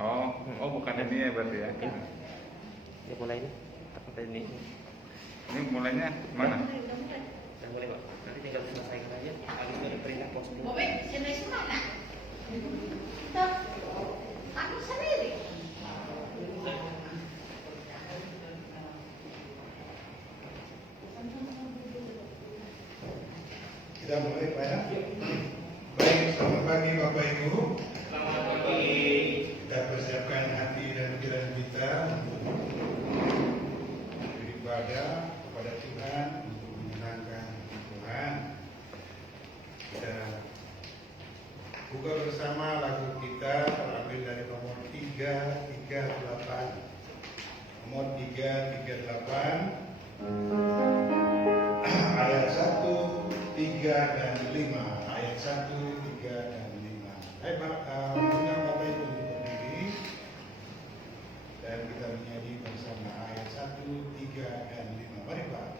Oh bukan ini ya berarti ya? Ya mulai nih. Apa ini? Ini mulainya mana? Udah mulai Pak. Nanti tinggal selesaikan aja. Habis itu ada perintah pos dulu. Bobe, sini mana? Tuh, aku sendiri. Kita mulai Pak ya. Baik, selamat pagi Bapak Ibu. Selamat pagi. Kita persiapkan hati dan pikiran kita untuk beribadah kepada Tuhan, untuk menyenangkan Tuhan. Kita buka bersama lagu kita terambil dari nomor 338. Nomor 338 ayat 1, 3 dan 5. Ayat 1, 3 dan 5. Undang Bapak Ibu untuk berdiri dan kita menyanyi bersama ayat 1, 3 dan 5. Mari Pak.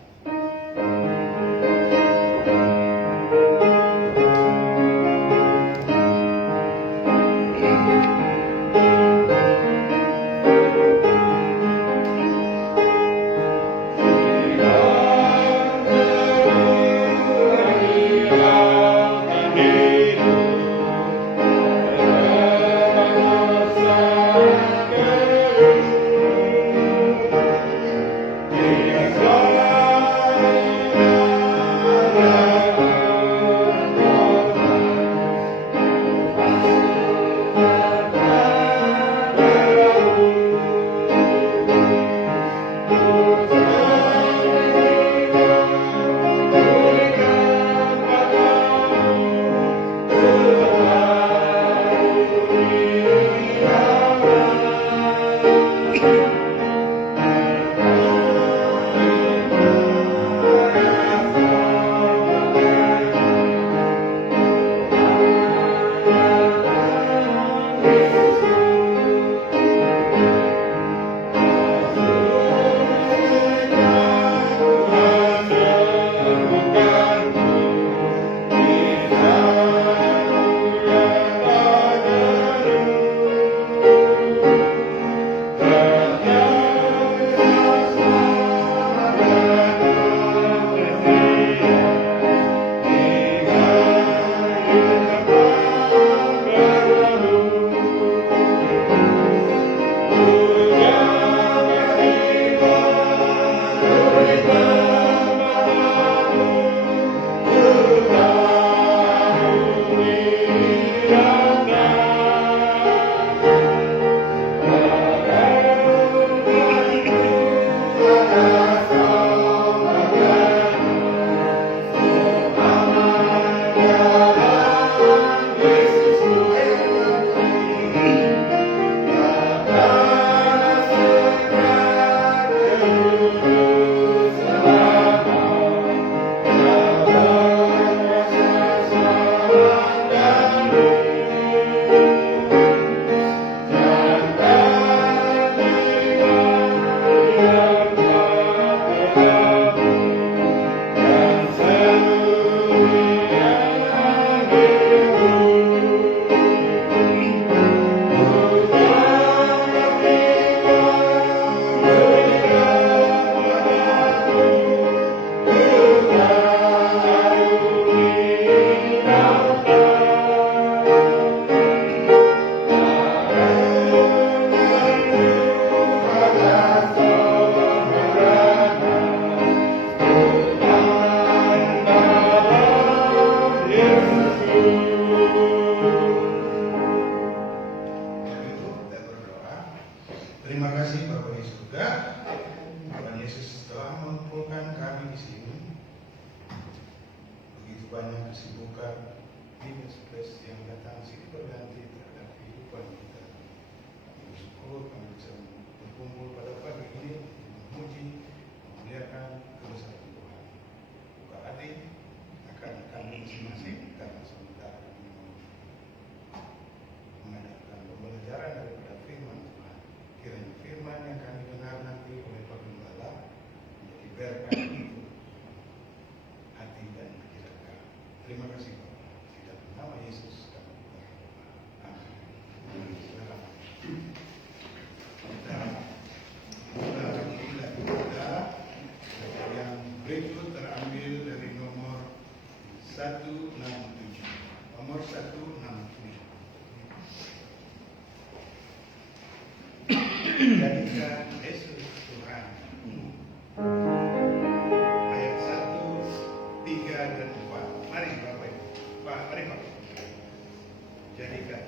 Terima kasih Bapak di surga. Tuhan Yesus telah mengumpulkan kami di sini. Begitu banyak kesibukan minus yang datang silih berganti terhadap kehidupan kita. Bersyukur kami bisa berkumpul pada pagi ini memuji, memuliakan kebesaran Tuhan. Buka hati akan kami masing-masing karena sementara kami mengadakan pembelajaran daripada firman Tuhan. Kiranya firman yang kami dengar nanti oleh Pak Gembala menjadi berkat untuk hati dan pikiran kami. Terima kasih Bapak. Di dalam nama Yesus kami berdoa. Amin. jadikan Yesus Tuhan. Ayat 1, 3, dan 4. Mari Bapak Ibu. Mari Pak. Jadikan.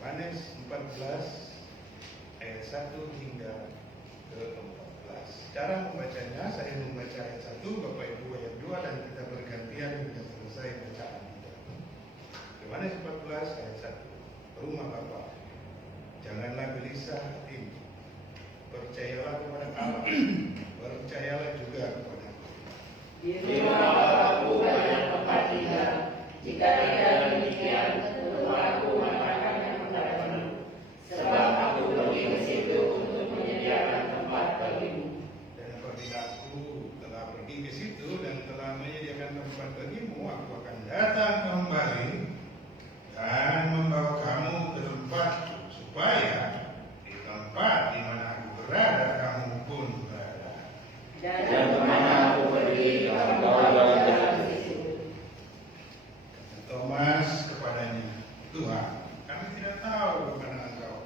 Yohanes 14 ayat 1 hingga ke 14. Cara membacanya, saya membaca ayat 1, Bapak Ibu ayat 2, dan kita bergantian hingga selesai bacaan kita. Yohanes 14 ayat 1. Rumah Bapa, janganlah gelisah hatimu. Percayalah kepada Allah, percayalah juga kepada Aku. Di rumah Bapakku banyak tempat tinggal. Jika tidak demikian, tentu Aku mengatakannya kepadamu. Sebab Aku pergi ke situ untuk menyediakan tempat bagimu. Dan apabila Aku telah pergi ke situ dan telah menyediakan tempat bagimu, Aku akan datang kembali dan membawa kamu ke tempatku, supaya di tempat di mana Aku berada, kamu pun berada. Dan kemana Aku pergi, kamu jalan di situ. Thomas kepadanya, Tuhan, kami tidak tahu kemana Engkau.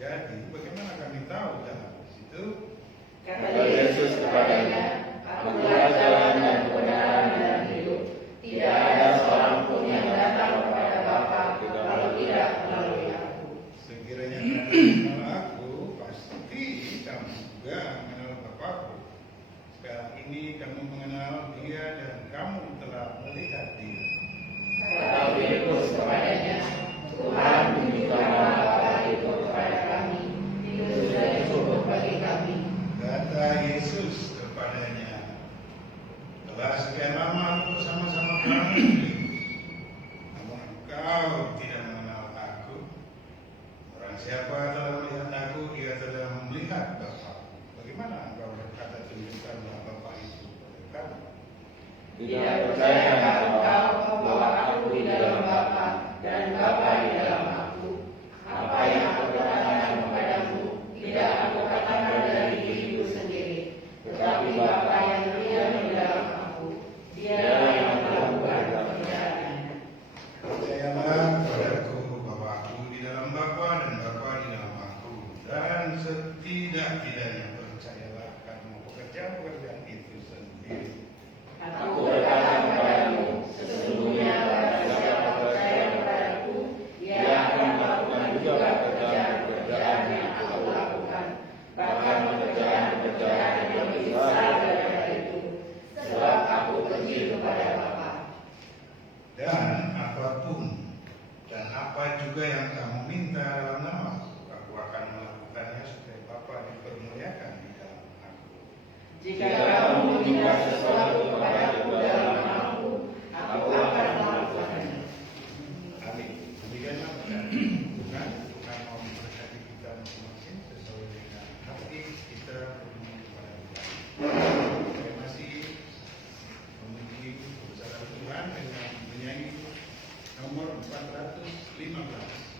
Jadi bagaimana kami tahu jalan di situ? Kata Yesus kepadanya, Akulah jalan dan kebenaran dan hidup. Tidak ada seorang pun yang datang kepada Bapa kalau tidak melalui Aku. Sekiranya kamu mengenal Aku, pasti kamu juga mengenal Bapa. ini kamu mengenal dia dan kamu telah melihat dia. Kata Filipus kepadanya, Tuhan, tunjukkanlah Bapa itu kepada kami, itu sudah cukup bagi kami. Kata Yesus kepadanya, telah sekian lama aku bersama-sama kamu, Filipus, namun engkau tidak mengenal aku. Orang siapa telah melihat aku, dia telah melihat Bapa. Bagaimana engkau berkata tunjukkanlah Bapa itu kepada kami? Tidak percayakah engkau bahwa aku di dalam Bapa dan Bapa di dalam aku? Apa yang aku katakan kepadamu, tidak aku katakan dari diriku sendiri, tetapi Bapa yang diam di dalam aku, Dialah yang melakukan pekerjaannya. Percayalah kepadaku bahwa aku di dalam Bapa dan Bapa di dalam aku, dan setidak-tidaknya percayalah kamu pekerjaan-pekerjaan itu sendiri. Aku berkata kepadamu, sesungguhnya barang siapa percaya kepadaku, ia akan melakukan juga pekerjaan-pekerjaan yang aku lakukan, bahkan pekerjaan-pekerjaan yang lebih besar daripada itu, sebab aku pergi kepada Bapa. Dan apapun dan apa juga yang kamu minta dalam namaku, aku akan melakukannya supaya Bapa dipermuliakan di dalam aku. Jika kamu meminta sesuatu kepadaku dalam namaku, aku akan melakukannya. Amin. Demikianlah Tuhan mau memberkati kita masing-masing sesuai dengan hati kita berdoa kepada Tuhan. Saya masih memuji bersama Tuhan dengan menyanyi nomor 415.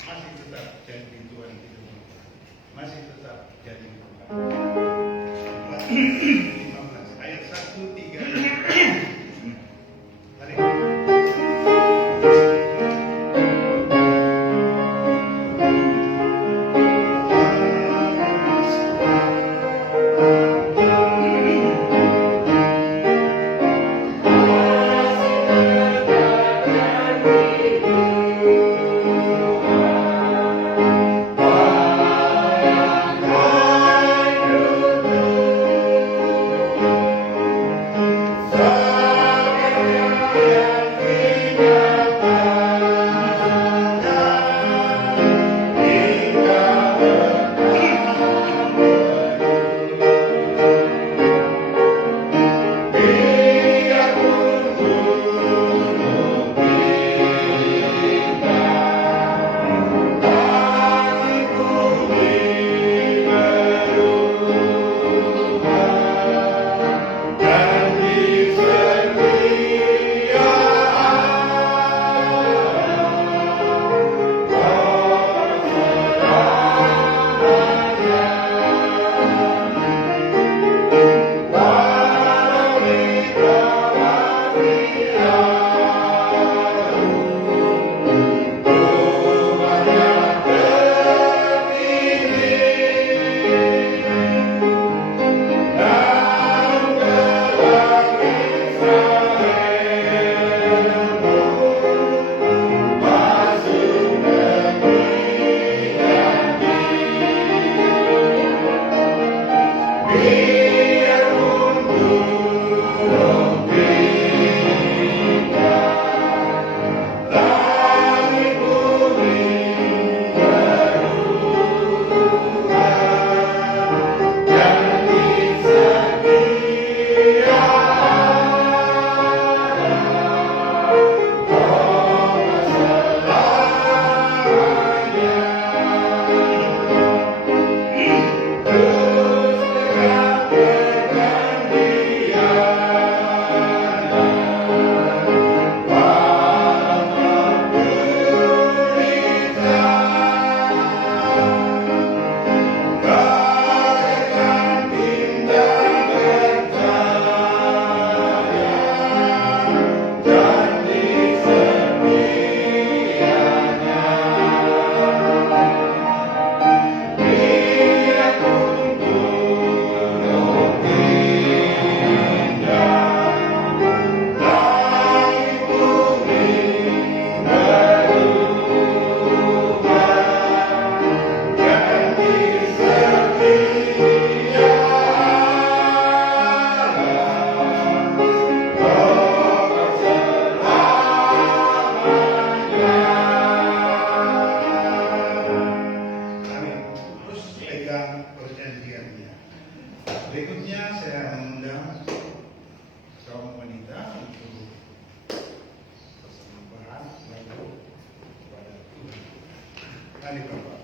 Masih tetap jadi Tuhan hidup kita. Masih tetap jadi Tuhan. 415 ayat 1, 3 dan 4. Mari. Aku dalam perjanjiannya. Berikutnya saya mengundang kaum wanita untuk persembahan lagu kepada Tuhan. Mari Bapak.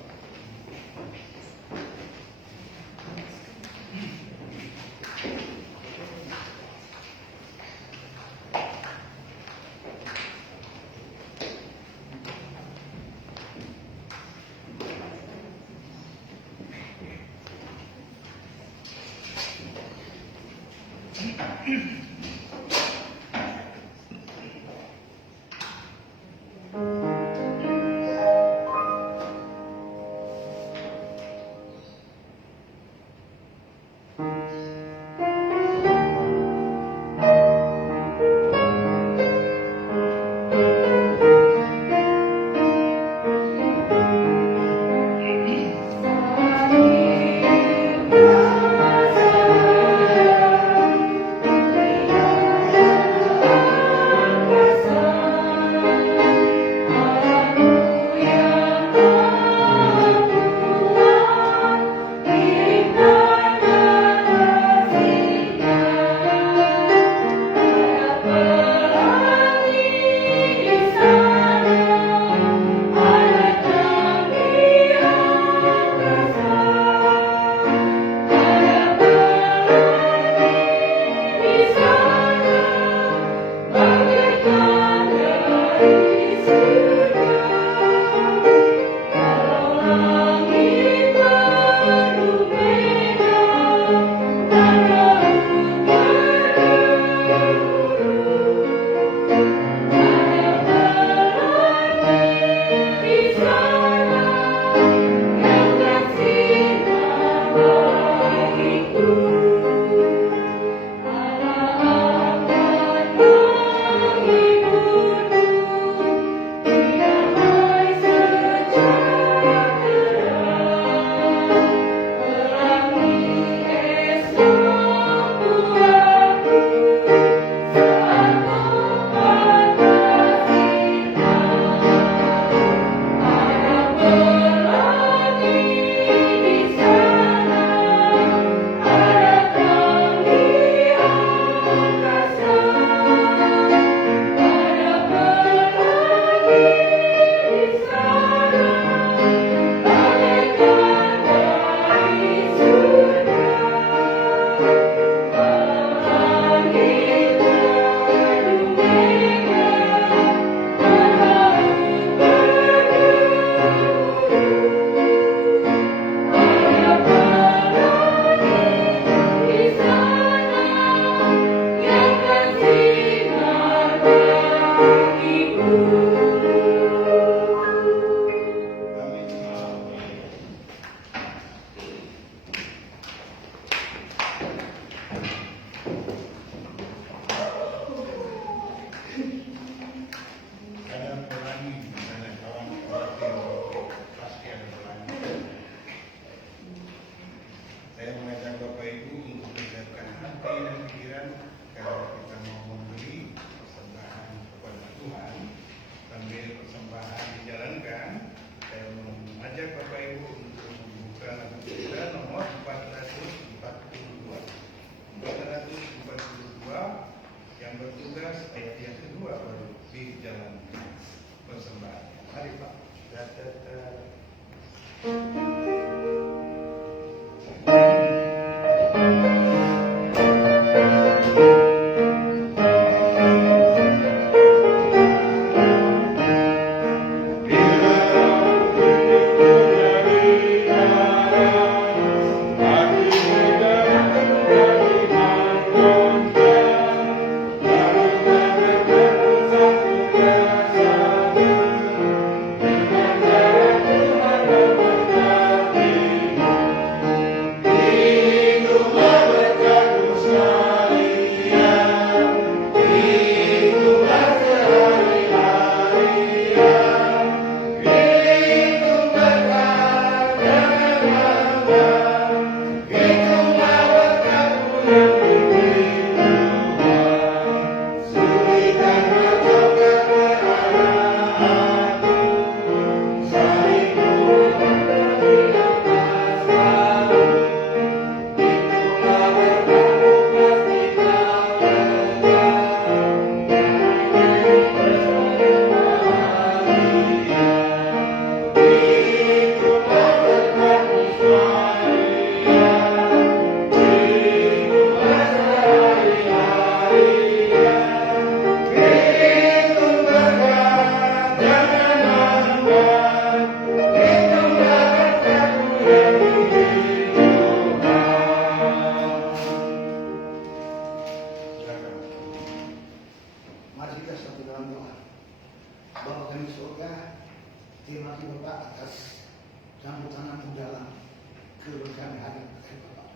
kami hadir dari Bapak.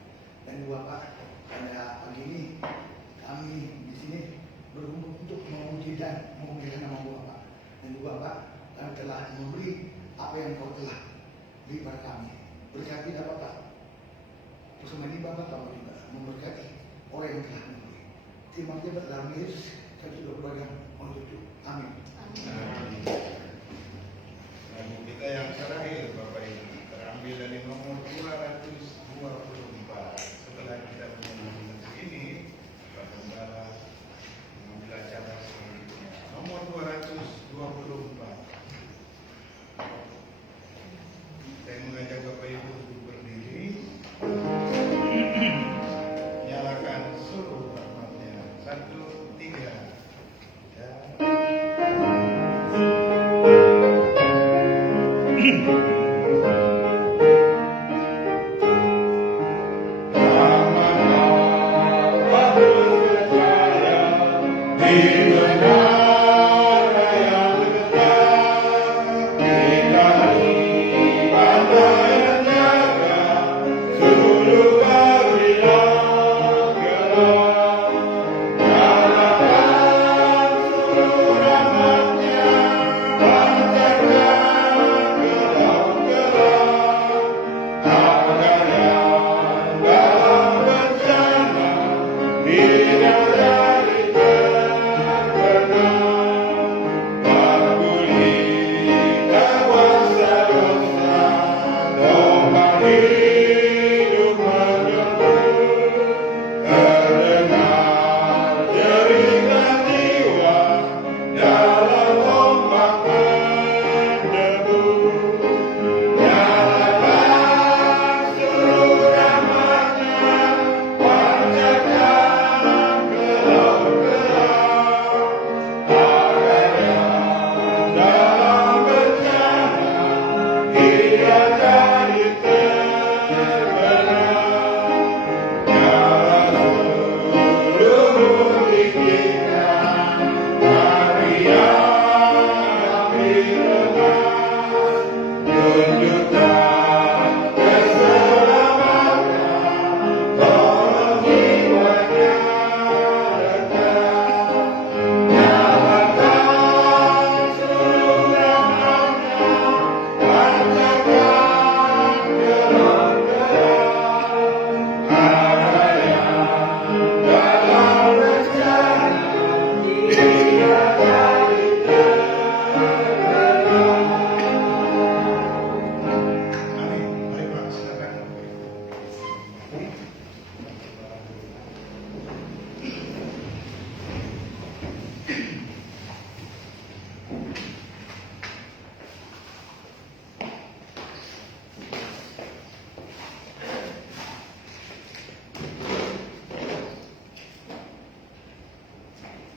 Dan juga Pak, pada pagi ini kami di sini berkumpul untuk memuji dan memuliakan nama Bapak. Dan juga Pak, kami telah memberi apa yang Kau telah beri pada kami. Berkati Bapak. Bersama ini Bapak tahu juga memberkati orang yang telah memberi. Terima kasih dalam Yesus. Kami sudah berbahagia untuk Amin. Lagu kita yang terakhir Bapak Ibu terambil dari nomor 224. Setelah kita menyanyi ini, Pak Gembala mengambil acara selanjutnya. Nomor 224. Saya mengajak Bapak Ibu untuk berdiri. Nyalakan seluruh rahmatnya. 1, 3. Ya.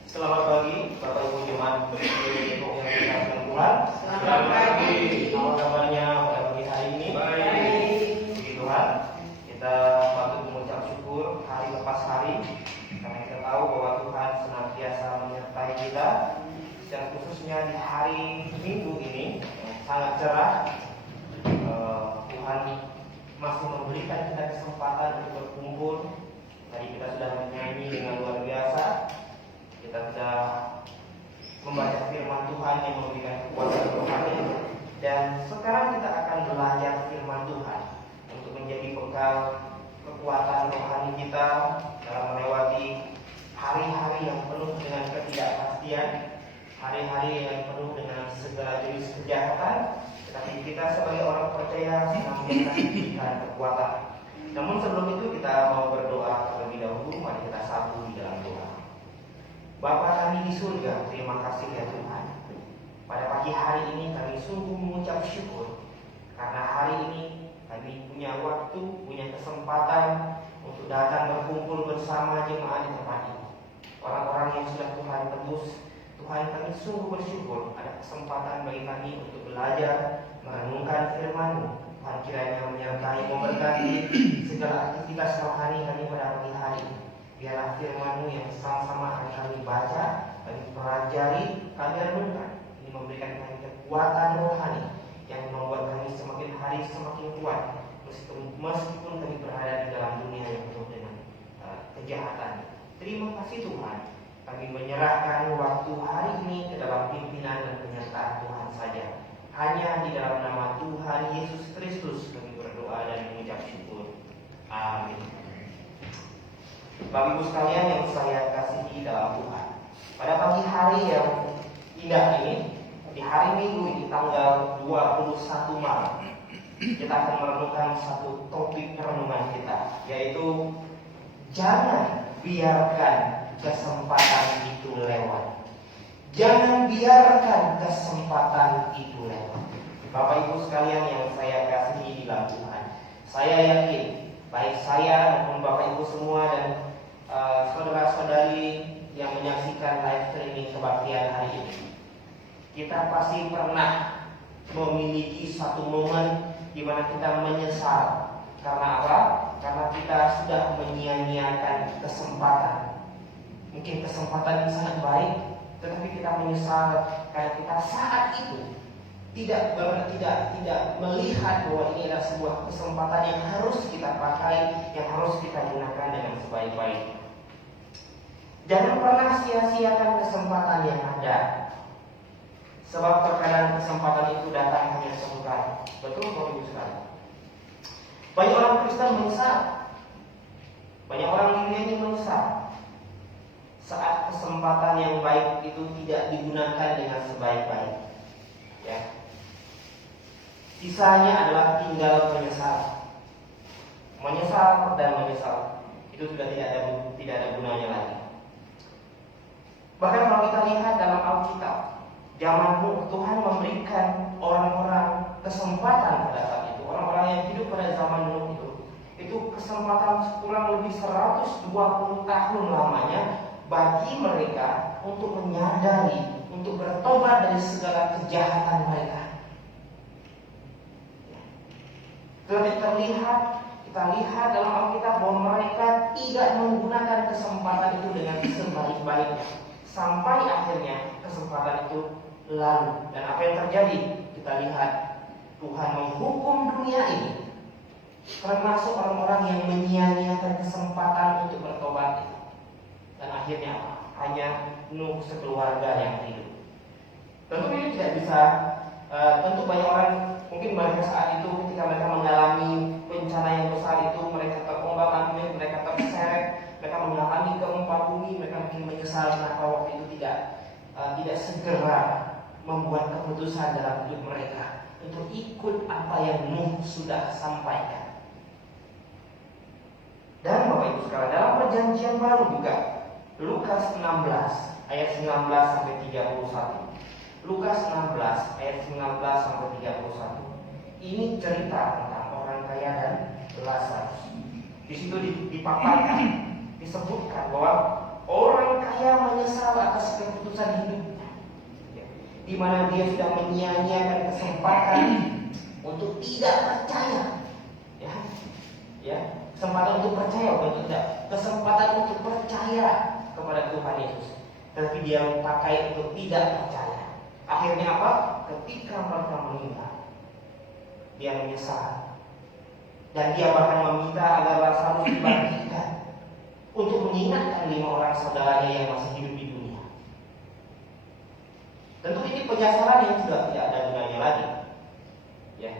Selamat pagi, Bapak Ibu Jemaat bersedia yang dikasihi Tuhan. Selamat pagi. Apa kabarnya pada pagi hari ini? Baik. Puji Tuhan. Kita patut mengucap syukur hari lepas hari karena kita tahu bahwa Tuhan senantiasa menyertai kita. Dan khususnya di hari Minggu ini yang sangat cerah, Tuhan masih memberikan kita kesempatan untuk berkumpul. Tadi kita sudah menyanyi dengan luar biasa. Kita sudah membaca firman Tuhan yang memberikan kekuatan rohani, dan sekarang kita akan belajar firman Tuhan untuk menjadi bekal kekuatan rohani kita dalam melewati hari-hari yang penuh dengan ketidakpastian, hari-hari yang penuh dengan segala jenis kejahatan. Tetapi kita sebagai orang percaya senantiasa diberikan kekuatan. Namun sebelum itu kita mau berdoa terlebih dahulu. Mari kita satu di dalam doa. Bapa kami di surga, terima kasih ya Tuhan. Pada pagi hari ini kami sungguh mengucap syukur karena hari ini kami punya waktu, punya kesempatan untuk datang berkumpul bersama jemaat di tempat ini. Orang-orang yang sudah Tuhan tebus, Tuhan kami sungguh bersyukur ada kesempatan bagi kami untuk belajar, merenungkan firman-Mu. Tuhan kiranya menyertai, memberkati segala aktivitas rohani kami pada pagi hari ini. Biarlah firman-Mu yang sama-sama akan kami baca, kami pelajari, kami renungkan. Ini memberikan kami kekuatan rohani yang membuat kami semakin hari semakin kuat meskipun kami berada di dalam dunia yang penuh dengan kejahatan. Terima kasih Tuhan, kami menyerahkan waktu hari ini ke dalam pimpinan dan penyertaan Tuhan saja. Hanya di dalam nama Tuhan Yesus Kristus kami berdoa dan mengucap syukur. Amin. Bapak Ibu sekalian yang saya kasihi dalam Tuhan, pada pagi hari yang indah ini, di hari Minggu ini tanggal 21 Maret, kita akan merenungkan satu topik renungan kita, yaitu jangan biarkan kesempatan itu lewat. Jangan biarkan kesempatan itu lewat. Bapak Ibu sekalian yang saya kasihi di dalam Tuhan, saya yakin baik saya maupun Bapak Ibu semua dan saudara-saudari yang menyaksikan live streaming kebaktian hari ini, kita pasti pernah memiliki satu momen di mana kita menyesal. Karena apa? Karena kita sudah menyia-nyiakan kesempatan. Mungkin kesempatan ini sangat baik, tetapi kita menyesal karena kita saat itu tidak melihat bahwa ini adalah sebuah kesempatan yang harus kita pakai, yang harus kita gunakan dengan sebaik-baiknya. Jangan pernah sia-siakan kesempatan yang ada, sebab terkadang kesempatan itu datang hanya sekali. Betul Bapak Ibu sekalian? Banyak orang Kristen menyesal, banyak orang di dunia ini menyesal saat kesempatan yang baik itu tidak digunakan dengan sebaik-baik. Ya. Sisanya adalah tinggal menyesal dan menyesal. Itu sudah tidak ada gunanya lagi. Bahkan kalau kita lihat dalam Alkitab, zaman Nuh, Tuhan memberikan orang-orang kesempatan pada saat itu. Orang-orang yang hidup pada zaman Nuh itu kesempatan kurang lebih 120 tahun lamanya bagi mereka untuk menyadari, untuk bertobat dari segala kejahatan mereka. Kita lihat dalam Alkitab bahwa mereka tidak menggunakan kesempatan itu dengan sebaik-baiknya, sampai akhirnya kesempatan itu lalu. Dan apa yang terjadi? Kita lihat Tuhan menghukum dunia ini, termasuk orang-orang yang menyia-nyiakan kesempatan untuk bertobat itu. Dan akhirnya hanya Nuh sekeluarga yang hidup. Tentu ini tidak bisa. Tentu banyak orang, mungkin mereka saat itu ketika mereka mengalami bencana yang besar itu, mereka terombang-ambing, mereka terseret, mereka mengalami gempa bumi, mereka mungkin menyesal kenapa waktu itu tidak segera membuat keputusan dalam hidup mereka untuk ikut apa yang Nuh sudah sampaikan. Dan Bapak Ibu sekalian, dalam perjanjian baru juga, Lukas 16 ayat 19 sampai 31. Lukas 16 ayat 19 sampai 31. Ini cerita tentang orang kaya dan Lazarus. Di situ dipaparkan, disebutkan bahwa orang kaya menyesal atas keputusan hidupnya, di mana dia sudah menyia-nyiakan kesempatan untuk tidak percaya. Kesempatan untuk percaya, bukan tidak. Kesempatan untuk percaya kepada Tuhan Yesus, tetapi dia pakai untuk tidak percaya. Akhirnya apa? Ketika mereka meninggal, dia menyesal, dan dia bahkan meminta agar Lazarus dibangkitkan untuk mengingatkan 5 orang saudaranya yang masih hidup di dunia. Tentu ini penyesalan yang sudah tidak ada gunanya lagi. Ya,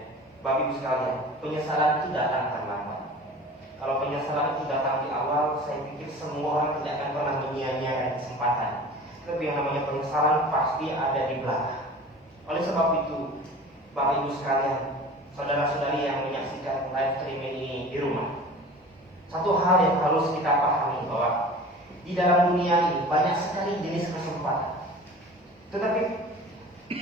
Bapak Ibu sekalian, penyesalan itu datang terlambat. Kalau penyesalan itu datang di awal, saya pikir semua orang tidak akan pernah menyia-nyiakan kesempatan. Tapi yang namanya penyesalan pasti ada di belakang. Oleh sebab itu, Bapak Ibu sekalian, saudara-saudari yang menyaksikan live streaming ini di rumah, satu hal yang harus kita pahami bahwa di dalam dunia ini banyak sekali jenis kesempatan. Tetapi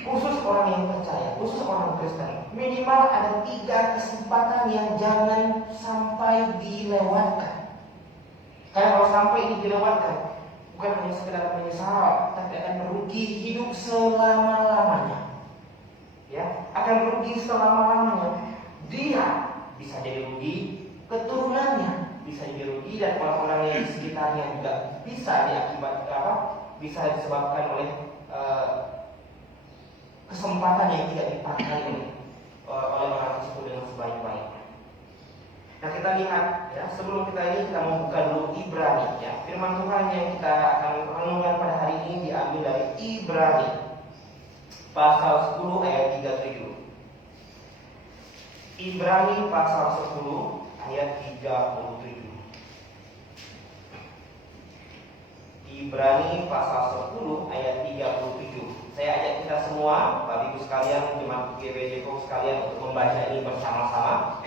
khusus orang yang percaya, khusus orang Kristen, minimal ada 3 kesempatan yang jangan sampai dilewatkan. Karena kalau sampai ini dilewatkan, bukan hanya sekedar menyesal, tapi akan merugi hidup selama-lamanya. Ya, akan merugi selama-lamanya. Dia bisa jadi rugi, keturunannya bisa jadi rugi, dan orang-orang yang di sekitarnya juga bisa bisa disebabkan oleh kesempatan yang tidak dipakai oleh orang tersebut dengan sebaik-baiknya. Nah, kita lihat ya, sebelum kita mau buka dulu Ibrani ya. Firman Tuhan yang kita akan renungkan pada hari ini diambil dari Ibrani pasal 10 ayat 37. Ibrani pasal 10 ayat 37. Ibrani pasal 10 ayat 37. Saya ajak kita semua, Bapak Ibu sekalian, jemaat GBJ sekalian, untuk membaca ini bersama-sama.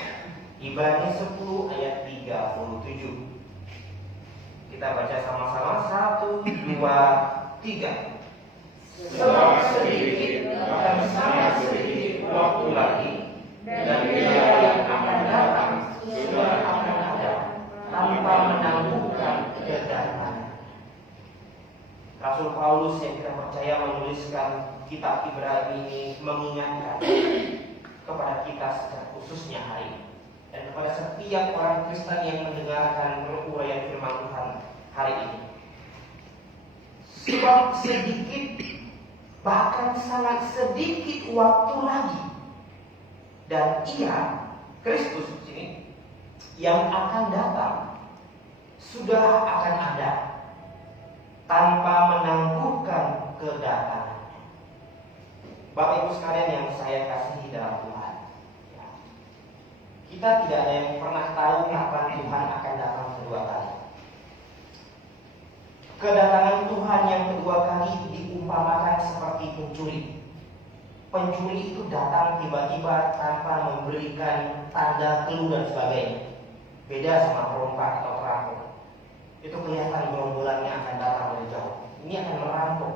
Ibrani 10 ayat 37. Kita baca sama-sama. 1, 2, 3. Sebab sedikit dan sangat sedikit waktu lagi, dan Dia yang akan datang sudah akan ada, tanpa menangguhkan kedatangan. Rasul Paulus yang kita percaya menuliskan kitab Ibrani ini mengingatkan kepada kita secara khususnya hari ini, dan kepada setiap orang Kristen yang mendengarkan uraian firman Tuhan hari ini. Sebab sedikit, bahkan sangat sedikit waktu lagi, dan Ia, Kristus di sini, yang akan datang sudah akan ada, tanpa menangguhkan kedatangannya. Bapak Ibu sekalian yang saya kasihi dalam Tuhan, ya, kita tidak ada yang pernah tahu kapan Tuhan akan datang kedua kali. Kedatangan Tuhan yang kedua kali diumpamakan seperti pencuri. Pencuri itu datang tiba-tiba tanpa memberikan tanda clue dan sebagainya. Beda sama perompak atau perampok. Itu kelihatan gerombolannya akan datang dari jauh. Ini akan merampok.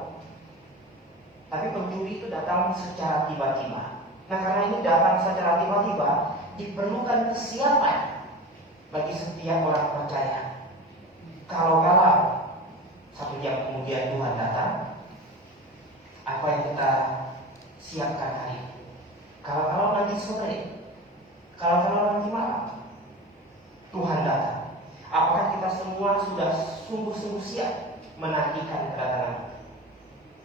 Tapi pencuri itu datang secara tiba-tiba. Nah, karena ini datang secara tiba-tiba, diperlukan kesiapan bagi setiap orang percaya. Kalau 1 jam kemudian Tuhan datang, apa yang kita siapkan hari ini? Kalau nanti sore, kalau nanti malam, Tuhan datang, apakah kita semua sudah sungguh-sungguh siap menantikan kedatangan?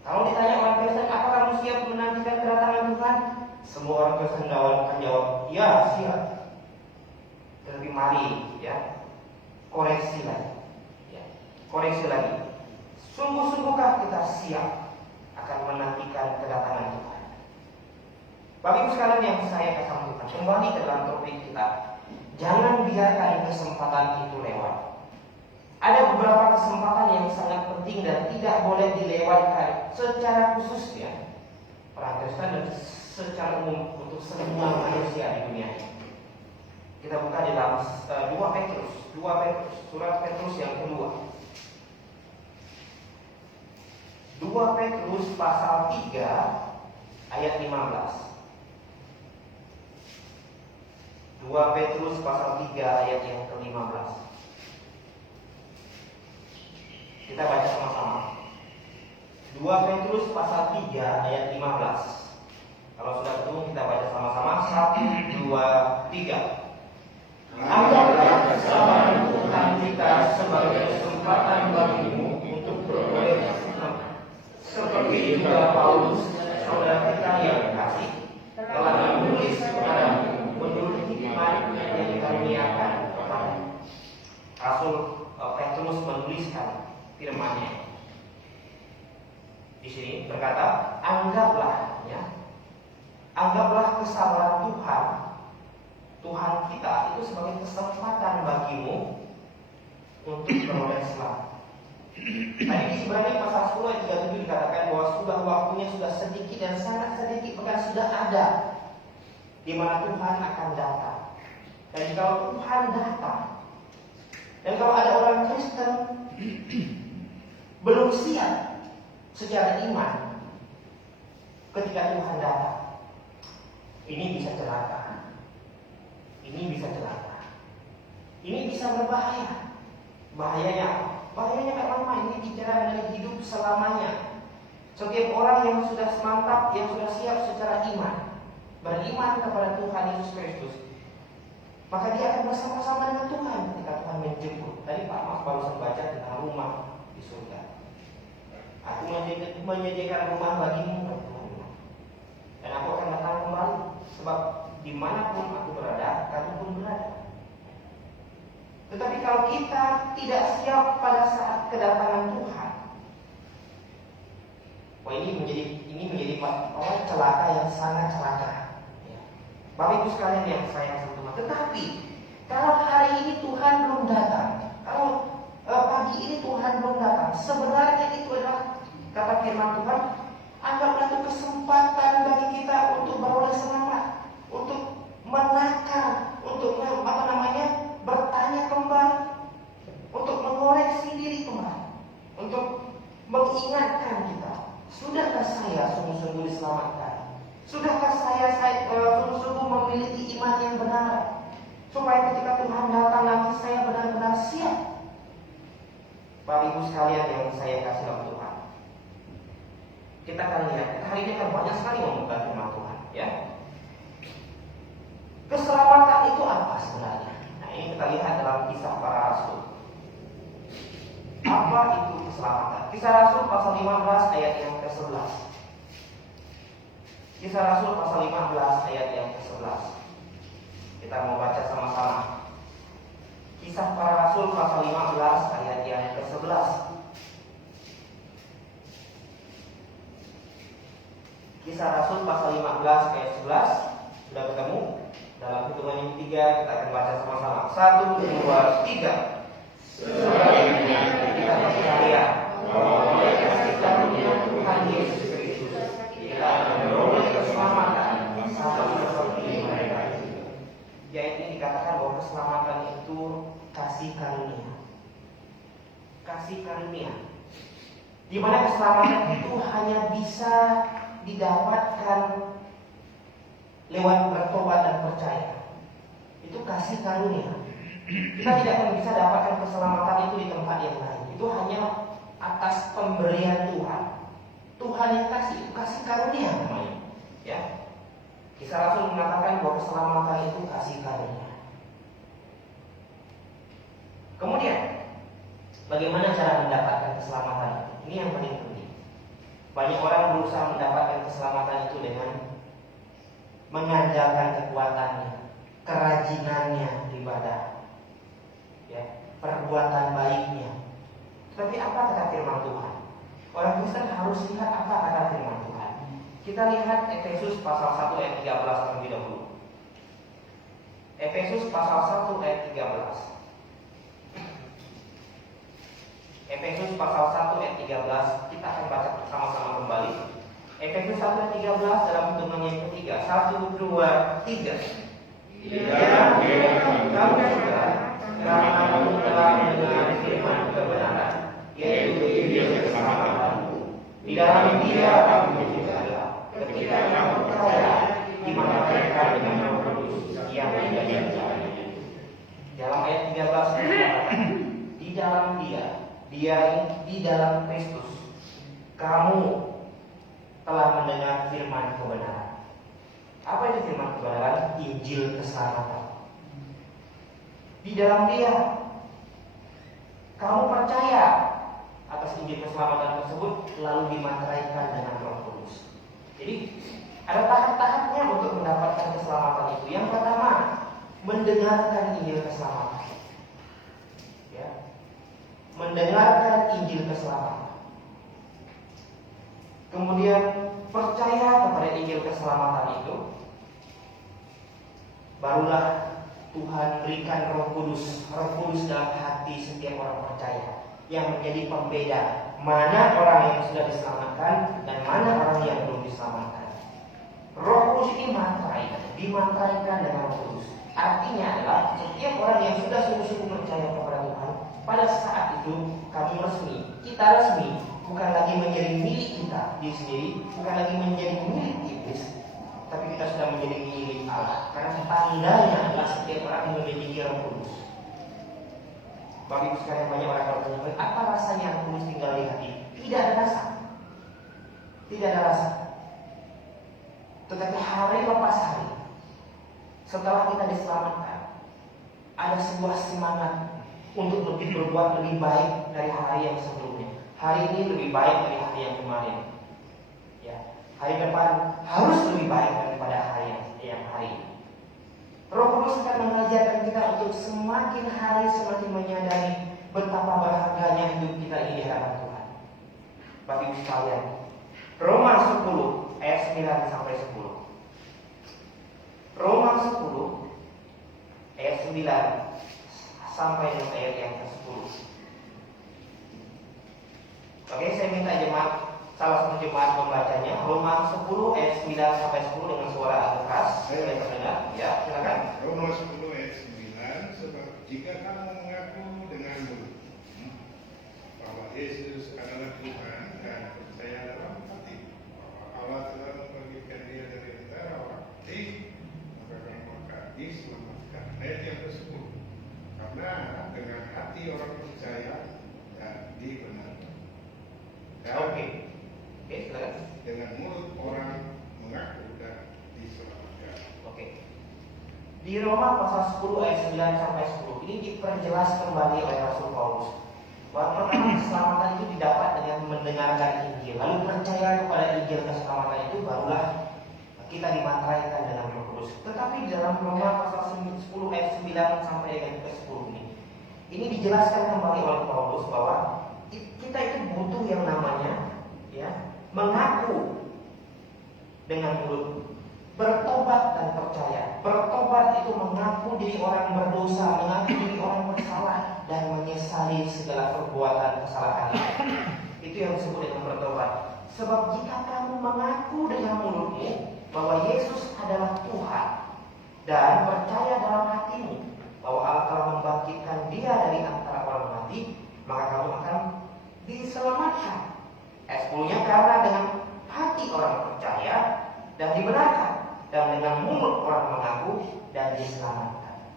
Kalau ditanya orang Kristen, apakah kamu siap menantikan kedatangan Tuhan? Semua orang Kristen akan jawab, ya siap. Tetapi mari ya, koreksi lagi. Ya, koreksi lagi. Sungguh-sungguhkah kita siap akan menantikan kedatangan Tuhan? Bapak Ibu sekalian yang saya kesampaikan, kembali ke dalam topik kita. Jangan biarkan kesempatan itu lewat. Ada beberapa kesempatan yang sangat penting dan tidak boleh dilewatkan secara khusus ya, orang Kristen dan secara umum untuk semua manusia di dunia ini. Kita buka di dalam 2 Petrus, surat Petrus yang kedua. 2 Petrus pasal 3 ayat 15. 2 Petrus pasal 3 ayat yang ke-15. Kita baca sama-sama. 2 Petrus pasal 3 ayat 15. Kalau sudah ketemu kita baca sama-sama. 1, 2, 3. Anggaplah kesabaran Tuhan kita sebagai kesempatan bagimu untuk beroleh, seperti juga Paulus, saudara kita yang kasih, telah menulis kepadamu menurut hikmat yang dikaruniakan kepadamu. Rasul Petrus menuliskan firman-Nya. Di sini berkata, anggaplah kesabaran Tuhan kita itu sebagai kesempatan bagimu untuk beroleh selamat. Tadi di Ibrani pasal 10 ayat 37 dikatakan bahwa sudah waktunya sudah sedikit dan sangat sedikit, bahkan sudah ada, di mana Tuhan akan datang. Dan kalau Tuhan datang, dan kalau ada orang Kristen belum siap secara iman ketika Tuhan datang, ini bisa celaka. Ini bisa celaka. Ini bisa berbahaya. Bahayanya gak lama, ini bicara dari hidup selamanya. Setiap orang yang sudah semantap, yang sudah siap secara iman, beriman kepada Tuhan Yesus Kristus, maka dia akan bersama-sama dengan Tuhan ketika Tuhan menjemput. Tadi Pak Mas baru membaca tentang rumah di surga. Aku menyediakan rumah bagimu, dan aku akan datang kembali. Sebab dimanapun aku berada, kamu pun berada. Tetapi kalau kita tidak siap pada saat kedatangan Tuhan, wah ini menjadi celaka yang sangat celaka. Ya. Bapak Ibu sekalian yang saya satu. Tetapi kalau hari ini Tuhan belum datang, kalau pagi ini Tuhan belum datang, sebenarnya itu adalah kata firman Tuhan, anggaplah itu kesempatan bagi kita untuk beroleh semangat, untuk menakar, untuk bertanya kembali, untuk mengoreksi diri kembali, untuk mengingatkan kita, sudahkah saya sungguh-sungguh diselamatkan? Sudahkah saya sungguh-sungguh memiliki iman yang benar, supaya ketika Tuhan datang nanti saya benar-benar siap? Bapak Ibu sekalian yang saya kasih dalam Tuhan, kita akan lihat hari ini akan banyak sekali membuka firman Tuhan, ya. Keselamatan itu apa sebenarnya? Nah, ini kita lihat dalam Kisah Para Rasul. Apa itu keselamatan? Kisah Rasul pasal 15 ayat yang ke-11. Kisah Rasul pasal 15 ayat yang ke-11. Kita mau baca sama-sama. Kisah Para Rasul pasal 15 ayat yang ke-11. Kisah Rasul pasal 15 ayat 11. Sudah ketemu? Dalam hitungan yang 3 kita akan baca sama-sama. 1, 2, 3. Sebaliknya Kita percaya bahwa oleh kasih karunia Tuhan Yesus Kristus kita akan beroleh keselamatan sama seperti mereka itu. Yaitu dikatakan bahwa keselamatan itu kasih karunia. Kasih karunia. Di mana keselamatan itu hanya bisa didapatkan lewat bertobat dan percaya. Itu kasih karunia. Kita tidak akan bisa dapatkan keselamatan itu di tempat yang lain. Itu hanya atas pemberian Tuhan. Tuhan yang kasih, itu kasih karunia namanya. Ya. Kisah Rasul mengatakan bahwa keselamatan itu kasih karunia. Kemudian, bagaimana cara mendapatkan keselamatan itu? Ini yang paling penting. Banyak orang berusaha mendapatkan keselamatan itu dengan mengandalkan kekuatannya, kerajinannya ibadah, ya, perbuatan baiknya. Tapi apa kata firman Tuhan? Orang Kristen harus lihat apa kata firman Tuhan. Kita lihat Efesus pasal 1 ayat 13 terlebih dahulu. Efesus pasal 1 ayat 13. Efesus pasal 1 ayat 13. Kita akan baca sama-sama kembali. Efesus 1 ayat 13 dalam hitungan yang ketiga. 1, 2, 3. Ya, kamu juga karena kamu telah mendengar firman kebenaran, yaitu Injil keselamatanmu. Di dalam Dia kamu juga ketika kamu percaya dimanfaatkan dengan Roh Kudus yang menjadi jalannya. Dalam ayat 13 dikatakan, di dalam Dia di dalam Kristus, kamu telah mendengar firman kebenaran. Apa itu firman kebenaran? Injil keselamatan. Di dalam Dia kamu percaya atas Injil keselamatan tersebut, lalu dimateraikan dengan Roh Kudus. Jadi ada tahap-tahapnya untuk mendapatkan keselamatan itu. Yang pertama, mendengarkan Injil keselamatan. Ya. Mendengarkan Injil keselamatan. Kemudian percaya kepada Injil keselamatan itu, barulah Tuhan berikan Roh Kudus dalam hati setiap orang percaya, yang menjadi pembeda mana orang yang sudah diselamatkan dan mana orang yang belum diselamatkan. Roh Kudus ini dimateraikan dengan Roh Kudus. Artinya adalah setiap orang yang sudah sungguh-sungguh percaya kepada Tuhan, pada saat itu kita resmi, bukan lagi menjadi milik kita diri sendiri, bukan lagi menjadi milik iblis, tapi kita sudah menjadi milik Allah. Karena tandanya adalah setiap orang memiliki Roh Kudus. Bapak Ibu sekalian, banyak orang bertanya, apa rasanya Roh Kudus tinggal di hati? Tidak ada rasa. Tidak ada rasa. Tetapi hari lepas hari, setelah kita diselamatkan, ada sebuah semangat untuk berbuat lebih baik dari hari yang sebelumnya. Hari ini lebih baik dari hari yang kemarin. Ya, hari depan harus lebih baik daripada hari yang hari ini. Roh Kudus akan mengajarkan kita untuk semakin hari semakin menyadari betapa berharganya hidup kita ini di hadapan Tuhan. Bagi ibu sekalian, Roma 10 ayat 9 sampai 10. Roma 10 ayat 9 sampai dengan ayat yang ke-10. Oke, saya minta jemaat, salah satu jemaat membacanya. Roma 10 ayat 9 sampai 10 dengan suara agak keras. Saya terdengar. Ya, silakan. Roma 10 ayat 9, sebab jika kamu mengaku dengan mulut bahwa Yesus adalah Tuhan dan percaya dalam hati bahwa Allah telah membangkitkan Dia dari antara orang mati, maka kamu akan diselamatkan. Ayat yang ke-10, karena dengan hati orang percaya dan dibenarkan, dan Oke, silakan. dengan mulut orang mengaku dan diselamatkan. Oke. Di Roma pasal 10 ayat 9 sampai 10 ini diperjelas kembali oleh Rasul Paulus bahwa pertama keselamatan itu didapat dengan mendengarkan Injil, lalu percaya kepada Injil keselamatan itu barulah kita dimateraikan dengan Roh Kudus. Tetapi di dalam Roma pasal 10 ayat 9 sampai dengan ke-10 ini dijelaskan kembali oleh Paulus bahwa kita itu butuh yang namanya mengaku dengan mulut, bertobat dan percaya. Bertobat itu mengaku diri orang berdosa, mengaku diri orang bersalah, dan menyesali segala perbuatan kesalahan. Itu yang disebut dengan bertobat. Sebab jika kamu mengaku dengan mulutmu bahwa Yesus adalah Tuhan dan percaya dalam hatimu bahwa Allah telah membangkitkan Dia dari antara orang mati, maka kamu akan diselamatkan. Ayat 10-nya, karena dengan hati orang percaya dan dibenarkan, dan dengan mulut orang mengaku dan diselamatkan.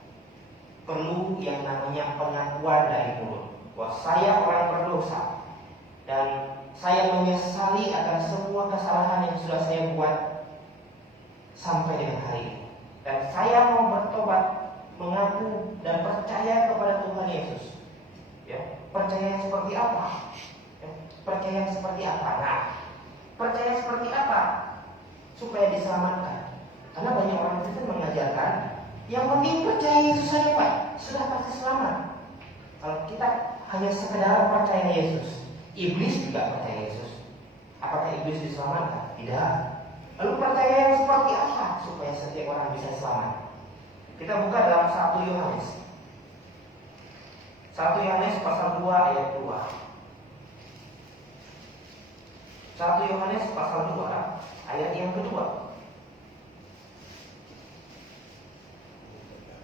Perlu yang namanya pengakuan dari mulut bahwa saya orang berdosa dan saya menyesali akan semua kesalahan yang sudah saya buat sampai dengan hari ini, dan saya mau bertobat, mengaku dan percaya kepada Tuhan Yesus. Percaya seperti apa? Percaya seperti apa? Nah, percaya seperti apa supaya diselamatkan? Karena banyak orang Kristen mengajarkan yang penting percaya Yesus saja, Pak, sudah pasti selamat. Kalau kita hanya sekedar percaya Yesus, iblis juga percaya Yesus. Apakah iblis diselamatkan? Tidak. Lalu percaya yang seperti apa supaya setiap orang bisa selamat? Kita buka dalam 1 Yohanes. 1 Yohanes pasal 2 ayat 2. 1 Yohanes pasal 2 ayat yang kedua.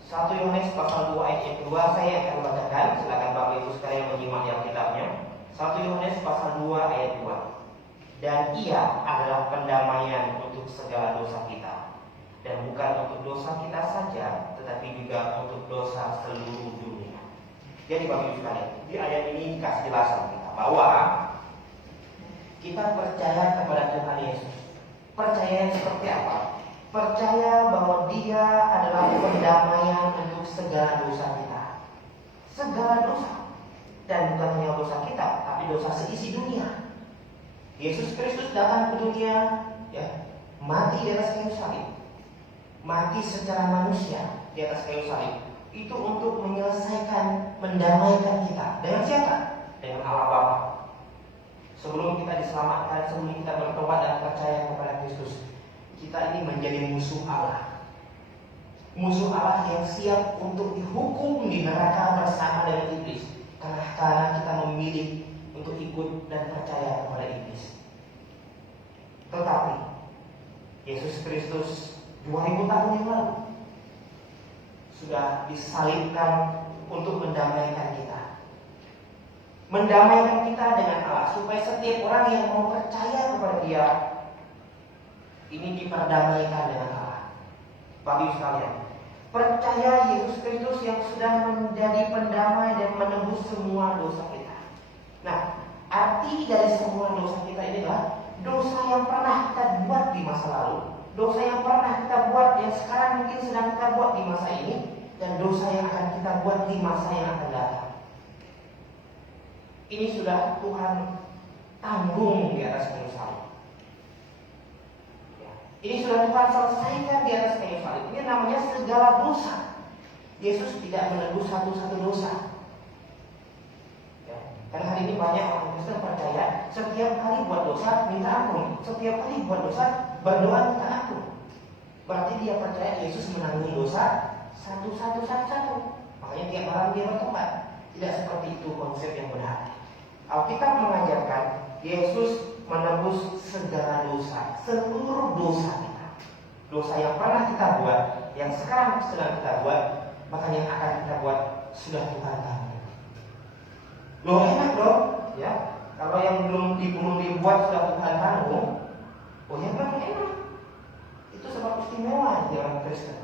1 Yohanes pasal 2 ayat yang kedua saya akan bacakan. Silakan Bapak Ibu sekalian menyimak di Alkitabnya. 1 Yohanes pasal 2 ayat 2. Dan Ia adalah pendamaian untuk segala dosa kita, dan bukan untuk dosa kita saja, tetapi juga untuk dosa seluruh dunia. Jadi Bapak Ibu sekalian, di ayat ini dikasih jelasan kita bahwa kita percaya kepada Tuhan Yesus. Percaya seperti apa? Percaya bahwa Dia adalah pendamaian untuk segala dosa kita. Segala dosa. Dan bukan hanya dosa kita, tapi dosa seisi dunia. Yesus Kristus datang ke dunia, mati di atas kayu salib. Mati secara manusia di atas kayu salib. Itu untuk menyelesaikan, mendamaikan kita. Dengan siapa? Dengan Allah Bapa. Sebelum kita diselamatkan, sebelum kita bertobat dan percaya kepada Kristus, kita ini menjadi musuh Allah. Musuh Allah yang siap untuk dihukum di neraka bersama dengan iblis, karena kita memilih untuk ikut dan percaya kepada iblis. Tetapi Yesus Kristus 2000 tahun yang lalu sudah disalibkan untuk mendamaikan kita. Mendamaikan kita dengan Allah, supaya setiap orang yang mau percaya kepada Dia ini diperdamaikan dengan Allah. Bapak Ibu sekalian, percaya Yesus Kristus yang sudah menjadi pendamai dan menebus semua dosa kita. Nah, arti dari semua dosa kita ini adalah dosa yang pernah kita buat di masa lalu, dosa yang pernah kita buat yang sekarang mungkin sedang kita buat di masa ini, dan dosa yang akan kita buat di masa yang akan datang. Ini sudah Tuhan tanggung di atas kayu salib. Ini sudah Tuhan selesaikan di atas kayu salib. Ini namanya segala dosa. Yesus tidak menebus satu-satu dosa. Ya. Karena hari ini banyak orang Kristen percaya setiap kali buat dosa minta ampun, setiap kali buat dosa berdoa minta ampun. Berarti dia percaya Yesus menanggung dosa satu-satu. Makanya tiap malam dia bertobat. Tidak seperti itu konsep yang benar. Alkitab mengajarkan Yesus menebus segala dosa, seluruh dosa kita. Dosa yang pernah kita buat, yang sekarang sedang kita buat, bahkan yang akan kita buat sudah Tuhan tanggung. Loh enak dong, ya. Kalau yang belum dibuat sudah Tuhan tanggung, oh ya memang enak. Itu sebab istimewa di orang Kristen.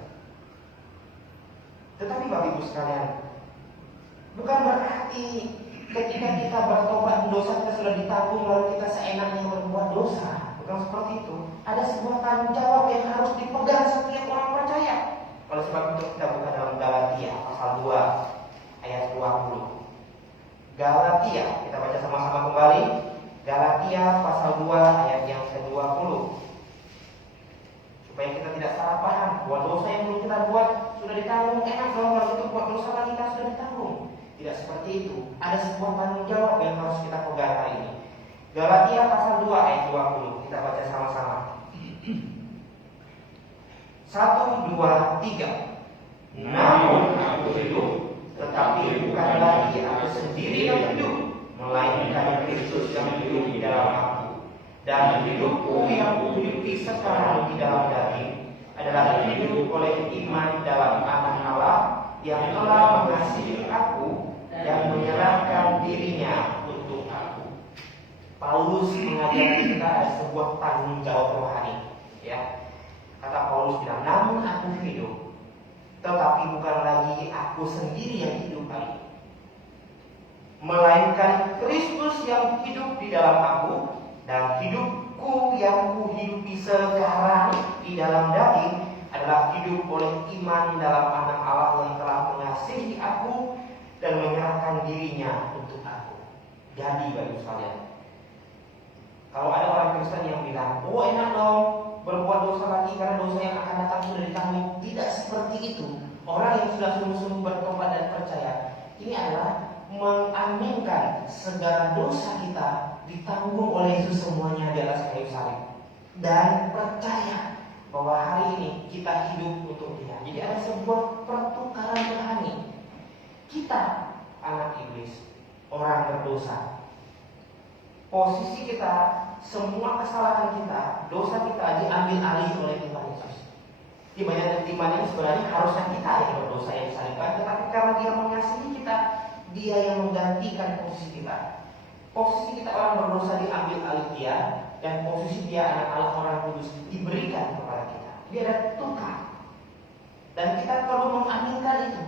Tetapi Bapak Ibu sekalian, bukan berarti ketika kita bertobat dosa kita sudah ditanggung lalu kita seenaknya berbuat dosa. Bukan seperti itu. Ada sebuah tanggung jawab yang harus dipegang setiap orang percaya. Oleh sebab itu kita buka dalam Galatia pasal 2 ayat 20. Galatia, kita baca sama-sama kembali. Galatia pasal 2 ayat yang ke-20. Supaya kita tidak salah paham bahwa dosa yang belum kita buat sudah ditanggung. Enak kalau itu buat dosa lagi kita sudah ditanggung. Tidak seperti itu. Ada sebuah tanggung jawab yang harus kita pegang hari ini. Galatia pasal 2 ayat 20. Kita baca sama-sama. 1, 2, 3. Namun aku hidup, tetapi bukan lagi aku sendiri yang hidup, melainkan Kristus yang hidup di dalam aku. Dan hidupku yang kuhidupi sekarang di dalam daging adalah hidup oleh iman dalam Anak Allah yang telah mengasihi aku dan menyerahkan dirinya untuk aku. Paulus mengajarkan kita ada sebuah tanggung jawab rohani. Ya, kata Paulus bilang, namun aku hidup, tetapi bukan lagi aku sendiri yang hidup kali, melainkan Kristus yang hidup di dalam aku, dan hidupku yang kuhidupi sekarang di dalam daging adalah hidup oleh iman dalam Anak Allah yang telah mengasihi aku dan menyerahkan dirinya untuk aku. Jadi bagi sekalian, kalau ada orang Kristen yang bilang, oh enak dong berbuat dosa lagi karena dosa yang akan datang sudah ditanggung. Tidak seperti itu. Orang yang sudah sungguh-sungguh bertobat dan percaya, ini adalah mengaminkan segala dosa kita ditanggung oleh Yesus semuanya di atas kayu salib, dan percaya bahwa hari ini kita hidup untuk Dia. Jadi ada sebuah pertukaran rohani. Kita anak iblis, orang berdosa. Posisi kita, semua kesalahan kita, dosa kita diambil alih oleh Tuhan Yesus. Dimana sebenarnya harusnya kita yang berdosa yang disalibkan, tetapi karena Dia mengasihi kita, Dia yang menggantikan posisi kita. Posisi kita orang berdosa diambil alih Dia, dan posisi Dia anak Allah orang kudus diberikan kepada kita. Dia ada tukar, dan kita perlu mengaminkan itu.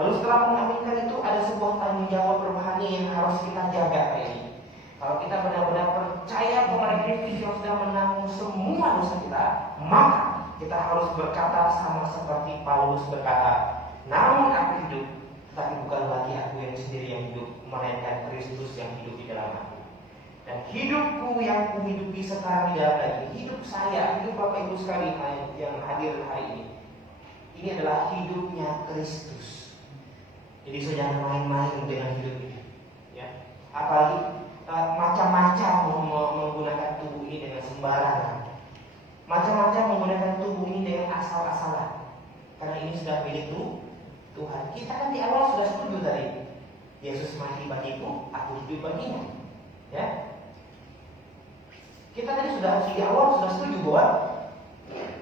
Lalu setelah mengaminkan itu ada sebuah tanggung jawab rohani yang harus kita jaga hari ini. Kalau kita benar-benar percaya kepada Kristus yang sudah menanggung semua dosa kita, maka kita harus berkata sama seperti Paulus berkata, namun aku hidup, tapi bukan lagi aku yang sendiri yang hidup, melainkan Kristus yang hidup di dalam aku. Dan hidupku yang kuhidupi sekarang di dalam daging, hidup saya, hidup Bapak Ibu sekalian yang hadir hari ini, ini adalah hidupnya Kristus. Jadi saya jangan main-main dengan hidup ini, ya. Apalagi macam-macam menggunakan tubuh ini dengan sembarangan, macam-macam menggunakan tubuh ini dengan asal-asalan, karena ini sudah milik Tuhan. Kita kan di awal sudah setuju tadi, Yesus mati bagiku, aku hidup baginya, ya. Kita tadi sudah di awal sudah setuju bahwa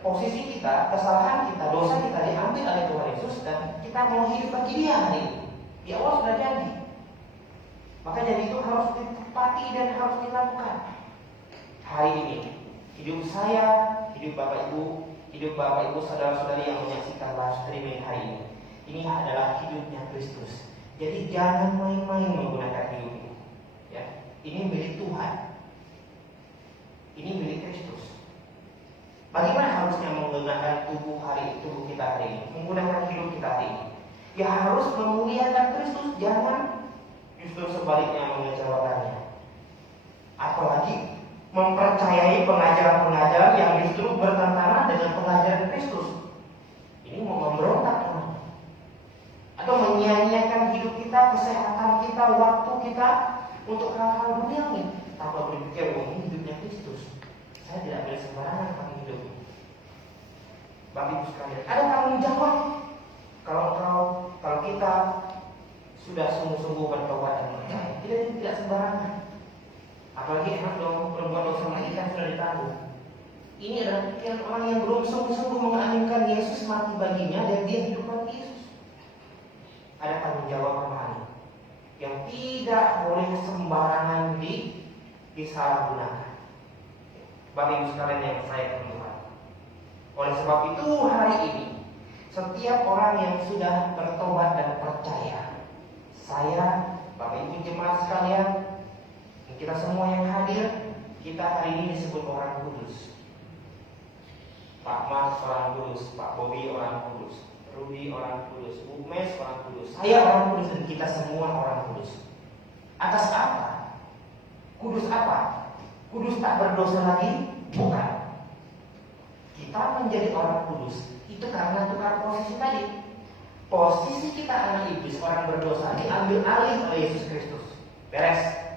posisi kita, kesalahan kita, dosa kita diambil oleh Tuhan Yesus dan kita mau hidup bagi Dia hari ini. Di awal sudah jadi. Maka jadi itu harus ditepati dan harus dilakukan. Hari ini hidup saya, hidup Bapak Ibu, saudara-saudari yang menyaksikan live streaming hari ini, ini adalah hidupnya Kristus. Jadi jangan main-main menggunakan hidup ini. Ya, ini milik Tuhan. Ini milik Kristus. Bagaimana harusnya menggunakan tubuh kita hari ini, menggunakan hidup kita hari ini? Ya harus memuliakan Kristus, jangan justru sebaliknya mengecewakannya. Apalagi mempercayai pengajaran-pengajaran yang justru bertentangan dengan pengajaran Kristus. Ini mau memberontak teman. Atau menyia-nyiakan hidup kita, kesehatan kita, waktu kita untuk hal-hal duniawi tanpa berpikir, oh ini hidupnya Kristus. Saya tidak boleh sembarangan pakai hidup. Bapak Ibu sekalian, ada tanggung jawab kalau kita sudah sungguh-sungguh bertobat dan percaya. Tidak sembarangan. Apalagi enak dong berbuat dosa lagi kan sudah ditanggung. Ini adalah pikiran orang yang belum sungguh-sungguh mengaminkan Yesus mati baginya dan dia hidup bagi Yesus. Ada tanggung jawab rohani yang tidak boleh sembarangan disalahgunakan. Bapak Ibu sekalian yang saya hormati. Oleh sebab itu hari ini setiap orang yang sudah bertobat dan percaya, saya, Bapak Ibu jemaat sekalian, kita semua yang hadir, kita hari ini disebut orang kudus. Pak Mas orang kudus, Pak Bobi orang kudus, Rudy orang kudus, Bu Mes orang kudus, saya orang kudus, dan kita semua orang kudus. Atas apa? Kudus apa? Kudus tak berdosa lagi? Bukan. Kita menjadi orang kudus itu karena tukar posisi tadi. Posisi kita anak iblis, orang berdosa, diambil alih oleh Yesus Kristus. Beres.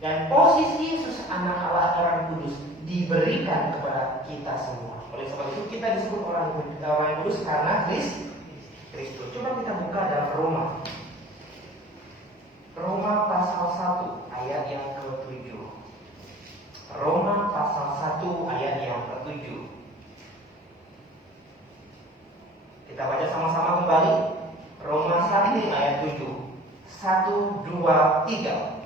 Dan posisi Yesus anak Allah orang kudus diberikan kepada kita semua. Oleh sebab itu kita disebut orang kudus karena Kristus. Coba kita buka dalam Roma pasal 1 ayat yang ke-7. Roma pasal 1 ayat yang ke-7. Kita baca sama-sama kembali. Roma 1 ayat 7. 1, 2, 3.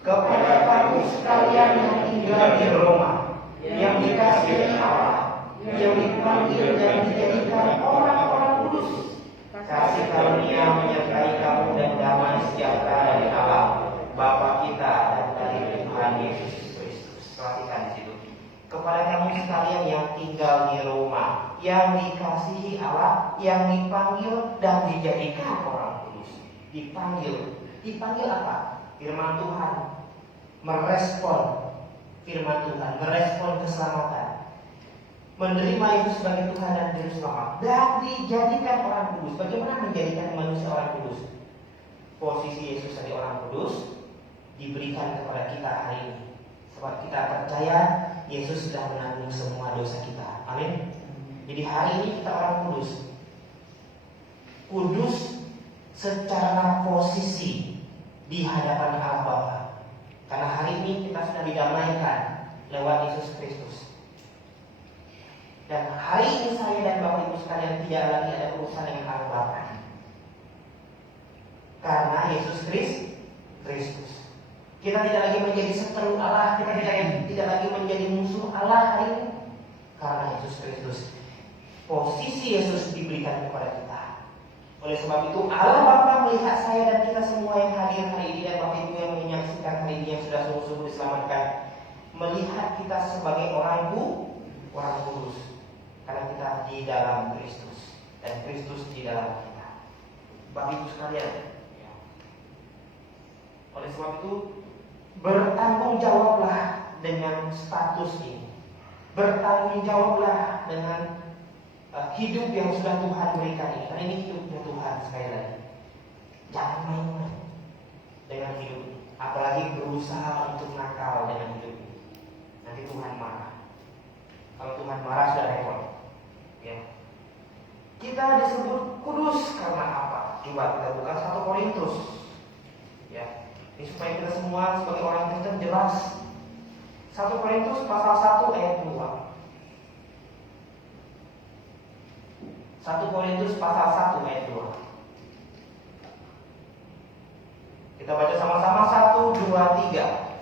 Kepada kamu sekalian yang tinggal di Roma, yang dikasihi Allah, yang dipanggil dan dijadikan orang-orang kudus, kasih karunia menyertai kamu dan damai sejahtera dari Allah Bapa kita dan dari Tuhan Yesus Kristus. Perhatikan di situ. Kepada kamu sekalian yang tinggal di Roma, yang dikasihi Allah, yang dipanggil dan dijadikan orang kudus. Dipanggil apa? Firman Tuhan, merespon firman Tuhan, merespon keselamatan, menerima Yesus sebagai Tuhan dan Juru Selamat, dan dijadikan orang kudus. Bagaimana menjadikan manusia orang kudus? Posisi Yesus sebagai orang kudus diberikan kepada kita hari ini, sebab kita percaya Yesus sudah menanggung semua dosa kita. Amin. Jadi hari ini kita orang kudus. Kudus secara posisi di hadapan Allah Bapa. Karena hari ini kita sudah didamaikan lewat Yesus Kristus. Dan hari ini saya dan Bapak Ibu sekalian tidak lagi ada urusan dengan Allah Bapa. Karena Yesus Kristus. Kita tidak lagi menjadi seteru Allah, kita tidak lagi menjadi musuh Allah hari ini. Karena Yesus Kristus. Posisi Yesus diberikan kepada kita. Oleh sebab itu Allah Bapa melihat saya dan kita semua yang hadir hari ini, dan Bapak Ibu yang menyaksikan hari ini yang sudah sungguh-sungguh diselamatkan, melihat kita sebagai orang kudus, karena kita di dalam Kristus dan Kristus di dalam kita. Bapak Ibu sekalian, oleh sebab itu bertanggung jawablah dengan status ini, bertanggung jawablah dengan hidup yang sudah Tuhan berikan ini. Karena ini hidupnya Tuhan. Sekali lagi, jangan main-main dengan hidup ini, apalagi berusaha untuk nakal dengan hidup ini. Nanti Tuhan marah. Kalau Tuhan marah sudah repot. Ya. Kita disebut kudus karena apa? Coba kita buka 1 Korintus. Ya. Ini supaya kita semua sebagai orang Kristen jelas. 1 Korintus pasal 1 ayat 2. 1 Korintus pasal 1 ayat 2. Kita baca sama-sama 1, 2, 3.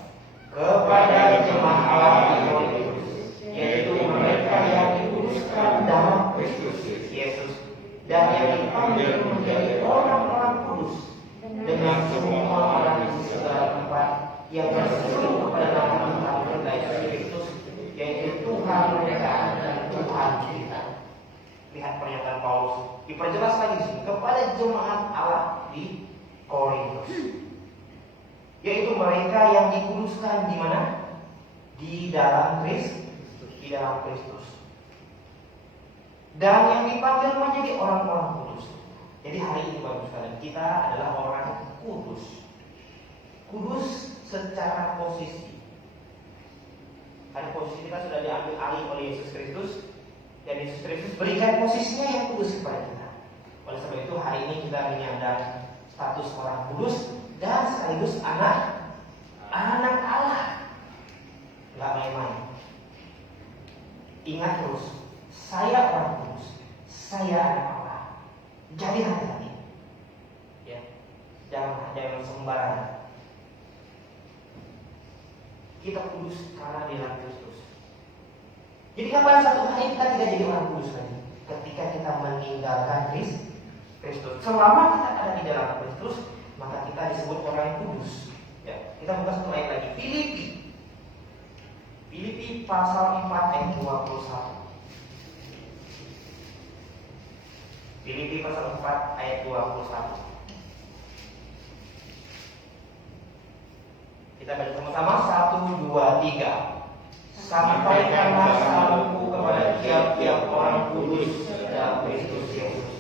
Kepada jemaat Allah di Korintus, yaitu mereka yang dikuduskan dalam Kristus Yesus dan yang dipanggil menjadi orang-orang kudus, dengan semua orang di segala tempat yang berseru kepada nama Tuhan mereka Yesus Kristus, yaitu Tuhan mereka dan Tuhan kita. Lihat pernyataan Paulus diperjelas lagi di sini kepada jemaat Allah di Korintus, yaitu mereka yang dikuduskan di mana? di dalam Kristus. Dan yang dipanggil menjadi orang-orang kudus. Jadi hari ini Bapak sekalian, kita adalah orang kudus. Kudus secara posisi. Karena posisi kita sudah diambil alih oleh Yesus Kristus, dan Yesus Kristus berikan posisinya yang kudus kepada kita. Oleh sebab itu hari ini kita menyandang status orang kudus dan sekaligus anak Allah. Gak main-main. Ingat terus, saya orang kudus, saya anak Allah. Jadi hati-hati, ya, jangan sembarangan. Kita kudus karena di dalam Kristus. Jadi kapan satu hari kita tidak jadi orang kudus lagi? Ketika kita meninggalkan Kristus. Selama kita ada di dalam Kristus, maka kita disebut orang kudus. Ya, kita buka satu ayat lagi. Filipi pasal 4 ayat 21. Filipi pasal 4 ayat 21. Kita baca sama-sama 1, 2, 3. Sampaikanlah salamku kepada tiap-tiap orang kudus dalam Kristus Yesus.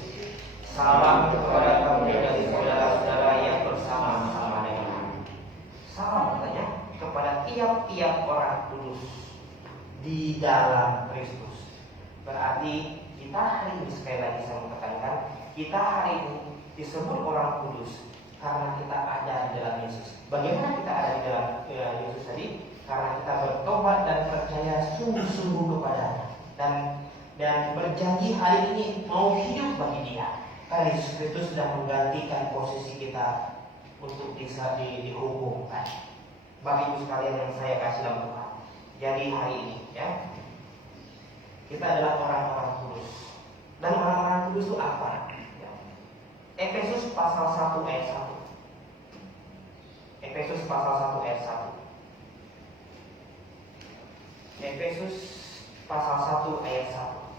Salam kepada kamu dari saudara-saudara yang bersama-sama dengan kami. Salam katanya kepada tiap-tiap orang kudus di dalam Kristus. Berarti kita hari ini, sekali lagi saya mau tekankan, kita hari ini disebut orang kudus karena kita ada di dalam Yesus. Bagaimana kita ada di dalam Yesus tadi? Karena kita bertobat dan percaya sungguh-sungguh kepadanya dan berjanji hari ini mau hidup bagi Dia. Karena Yesus Kristus sudah menggantikan posisi kita untuk bisa dihukumkan. Bapak Ibu sekalian yang saya kasih dalam Tuhan. Jadi hari ini, ya, kita adalah orang-orang kudus. Dan orang-orang kudus itu apa? Ya. Efesus pasal 1 ayat 1. Efesus pasal 1 ayat 1. Efesus pasal 1 ayat 1.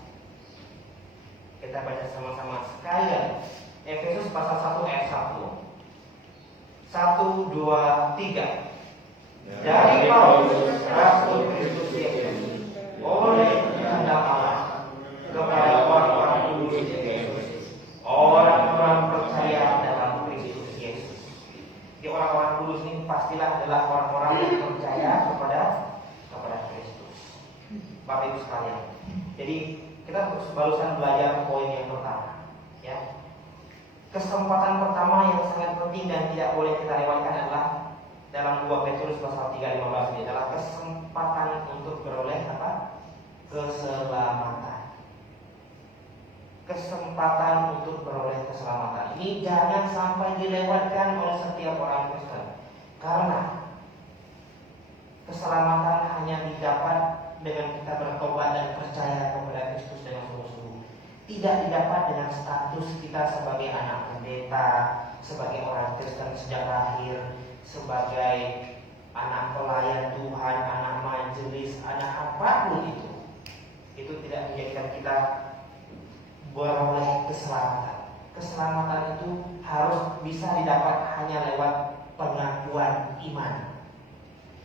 Kita baca sama-sama sekali. Efesus pasal 1 ayat 1. 1, 2, 3. Dari Paulus, Rasul Kristus Yesus, oleh kehendak Allah, kepada orang-orang kudus Yesus, orang-orang percaya dalam Kristus Yesus. Di orang-orang kudus ini pastilah adalah orang-orang yang percaya kepada Kristus. Bapak Ibu sekalian, jadi kita barusan belajar poin yang pertama, ya. Kesempatan pertama yang sangat penting dan tidak boleh kita lewatkan adalah dalam 2 Petrus pasal 3:15 ini adalah kesempatan untuk beroleh apa? Keselamatan. Kesempatan untuk beroleh keselamatan. Ini jangan sampai dilewatkan oleh setiap orang Kristen. Karena keselamatan hanya didapat dengan kita bertobat dan percaya kepada Kristus dengan sungguh-sungguh. Tidak didapat dengan status kita sebagai anak pendeta, sebagai orang Kristen sejak lahir, sebagai anak pelayan Tuhan, anak majelis, anak apapun itu. Itu tidak menjadikan kita beroleh keselamatan. Keselamatan itu harus bisa didapat hanya lewat pengakuan iman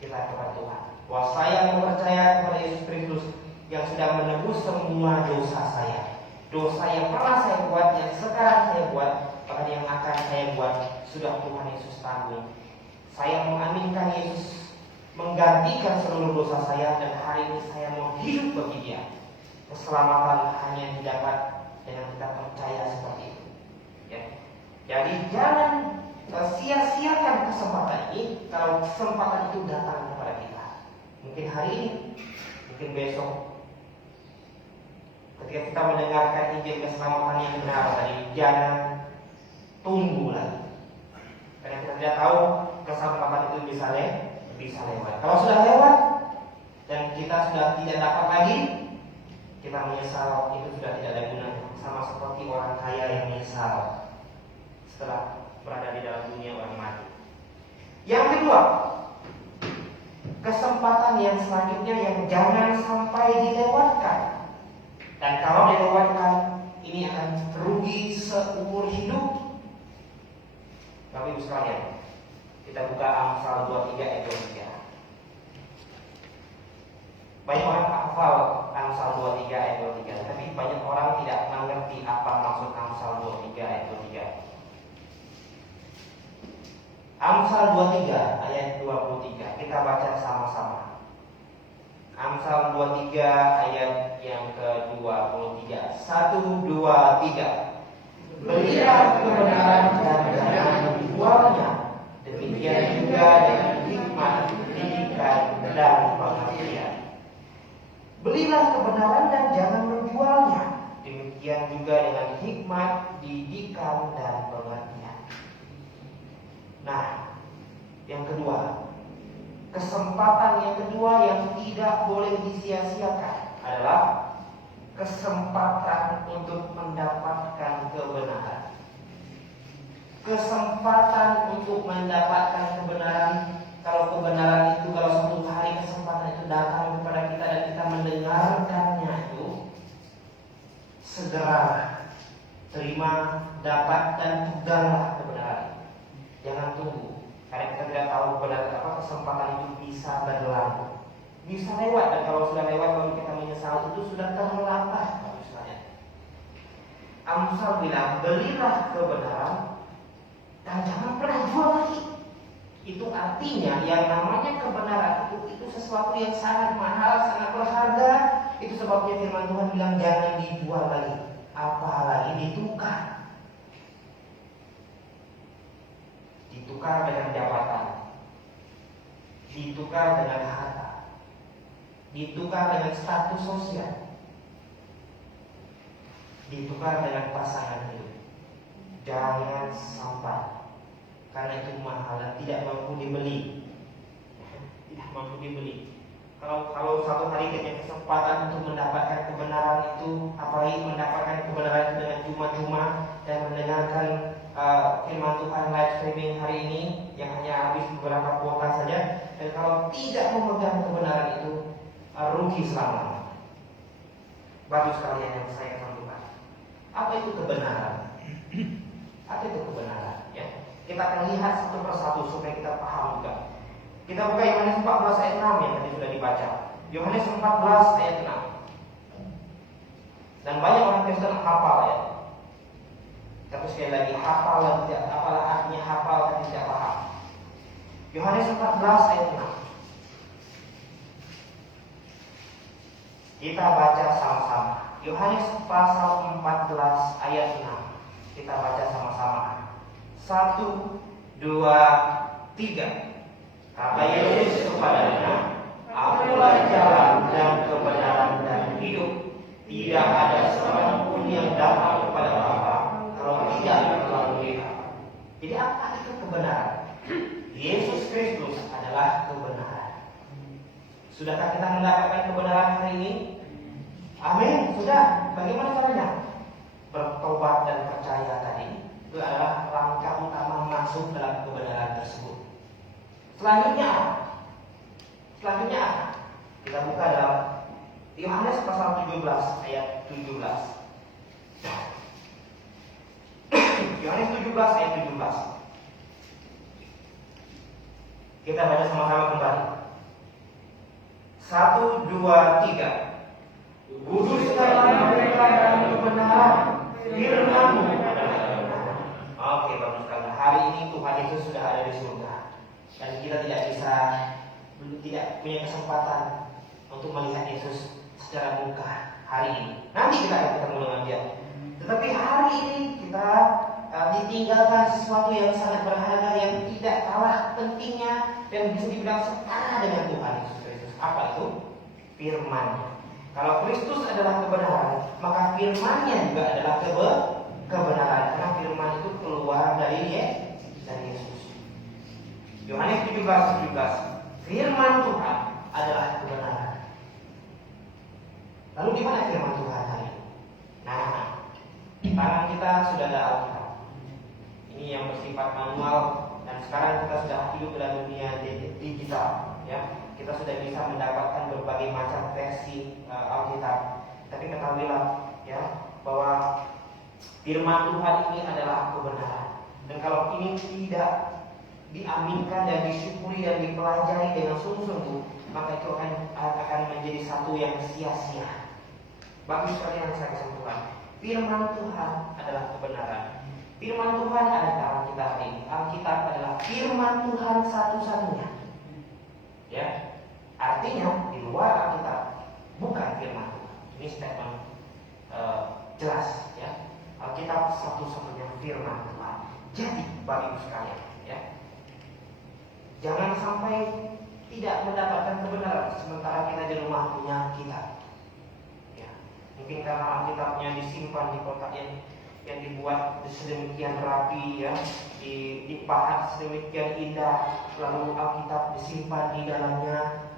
kita kepada Tuhan. Bahwa saya mempercaya kepada Yesus Kristus yang sudah menebus semua dosa saya. Dosa yang pernah saya buat, yang sekarang saya buat, bahkan yang akan saya buat, sudah Tuhan Yesus tanggung. Saya mengaminkan Yesus menggantikan seluruh dosa saya, dan hari ini saya mau hidup bagi Dia. Keselamatan hanya didapat dengan kita percaya seperti itu, ya. Jadi jangan sia-siakan kesempatan ini. Kalau kesempatan itu datang kepada kita, mungkin hari ini, mungkin besok, ketika kita mendengarkan Injil keselamatan yang benar tadi, jangan tunggu lagi, karena kita tidak tahu kesempatan itu bisa lewat. Kalau sudah lewat dan kita sudah tidak dapat lagi, kita menyesal, itu sudah tidak ada gunanya. Sama seperti orang kaya yang menyesal setelah berada di dalam dunia orang mati. Yang kedua, kesempatan yang selanjutnya yang jangan sampai dilewatkan. Dan kalau dilewatkan, ini akan rugi seumur hidup. Bapak Ibu sekalian, kita buka Amsal 23 ayat 23. Banyak orang hafal Amsal 23 ayat 23, tapi banyak orang tidak mengerti apa maksud Amsal 23 ayat 23. Amsal 23 ayat 23, kita baca sama-sama. Amsal 23 ayat yang ke-23. 1, 2, 3. Belilah kebenaran dan jangan dijualnya. Demikian juga dengan hikmat, didikan, dan pengertian. Belilah kebenaran dan jangan menjualnya. Demikian juga dengan hikmat, didikan, dan pengertian. Nah, yang kedua, kesempatan yang kedua yang tidak boleh disia-siakan adalah kesempatan untuk mendapatkan kebenaran. Kesempatan untuk mendapatkan kebenaran. Kalau kebenaran itu, kalau suatu hari kesempatan itu datang kepada kita dan kita mendengarkannya itu, segera terima, dapat, dan peganglah kebenaran. Jangan tunggu, karena kita tidak tahu benar apa kesempatan itu bisa berlalu, bisa lewat, dan kalau sudah lewat lalu kita menyesal itu sudah terlambat. Misalnya, Amsal bilang belilah kebenaran dan jangan pernah jual lagi. Itu artinya yang namanya kebenaran itu sesuatu yang sangat mahal, sangat berharga. Itu sebabnya firman Tuhan bilang jangan dijual lagi, apalagi ditukar. Ditukar dengan jabatan, ditukar dengan harta, ditukar dengan status sosial, ditukar dengan pasangan hidup. Jangan sampai, karena itu mahal dan tidak mampu dibeli. Tidak mampu dibeli. Kalau satu hari kita kesempatan untuk mendapatkan kebenaran itu, apalagi mendapatkan kebenaran itu dengan cuma-cuma dan mendengarkan firman Tuhan live streaming hari ini yang hanya habis beberapa kuota saja, dan kalau tidak memegang kebenaran itu rugi selamanya. Bagus sekalian yang saya tentukan. Apa itu kebenaran? Apa itu kebenaran? Ya, kita akan lihat satu persatu supaya kita paham juga. Kita buka Yohanes 14 ayat 6 yang tadi sudah dibaca. Yohanes 14 ayat 6. Dan banyak orang Kristen hafal ya. Tapi sekali lagi, hafal dan tidak, apalah artinya hafal dan tidak paham. Yohanes 14 ayat 6. Kita baca sama-sama. Yohanes pasal 14 ayat 6. Kita baca sama-sama. 1, 2, 3. Kata Yesus kepadanya, "Akulah jalan dan kebenaran dan hidup. Tidak ada seorang pun yang datang kepada Bapa kalau tidak melalui Aku." Jadi apa itu kebenaran? Yesus Kristus adalah kebenaran. Sudahkah kita mendapatkan kebenaran hari ini? Amin. Sudah. Bagaimana caranya? Bertobat dan percaya tadi. Itu adalah langkah utama masuk dalam kebenaran tersebut. Selanjutnya kita buka dalam Yohanes pasal 17 ayat 17. Yohanes 17 ayat 17. Kita baca sama-sama kembali. 1, 2, 3. Kuduskanlah mereka dalam kebenaran, firman-Mu adalah kebenaran. Oke, bagus sekali. Hari ini Tuhan Yesus sudah ada di surga. Dan kita tidak punya kesempatan untuk melihat Yesus secara muka hari ini. Nanti kita akan ketemu dengan Dia. Tetapi hari ini kita ditinggalkan sesuatu yang sangat berharga, yang tidak kalah pentingnya dan bisa dibilang setara dengan Tuhan Yesus Kristus. Apa itu? Firman. Kalau Kristus adalah kebenaran, maka firman-Nya juga adalah kebenaran. Karena firman itu keluar dari Yesus. Yohanes 17. Firman Tuhan adalah kebenaran. Lalu di mana firman Tuhan hari ini? Nah, di tangan kita sudah ada Alkitab. Ini yang bersifat manual, dan sekarang kita sudah hidup dalam dunia digital. Ya, kita sudah bisa mendapatkan berbagai macam versi Alkitab. Tapi ketahuilah ya bahwa firman Tuhan ini adalah kebenaran. Dan kalau ini tidak diaminkan dan disyukuri dan dipelajari dengan sungguh-sungguh, maka itu akan menjadi satu yang sia-sia. Bagi sekalian yang saya kesimpulan, firman Tuhan adalah kebenaran. Firman Tuhan ada di Alkitab hari ini. Alkitab adalah firman Tuhan satu-satunya. Ya, artinya di luar Alkitab bukan firman Tuhan. Ini statement jelas. Ya, Alkitab satu-satunya firman Tuhan. Jadi bagi ibu sekalian, ya, jangan sampai tidak mendapatkan kebenaran sementara kita di rumah punya kitab. Ya, mungkin karena Alkitabnya disimpan di kotak yang dibuat sedemikian rapi, ya, dipahat sedemikian indah, lalu Alkitab disimpan di dalamnya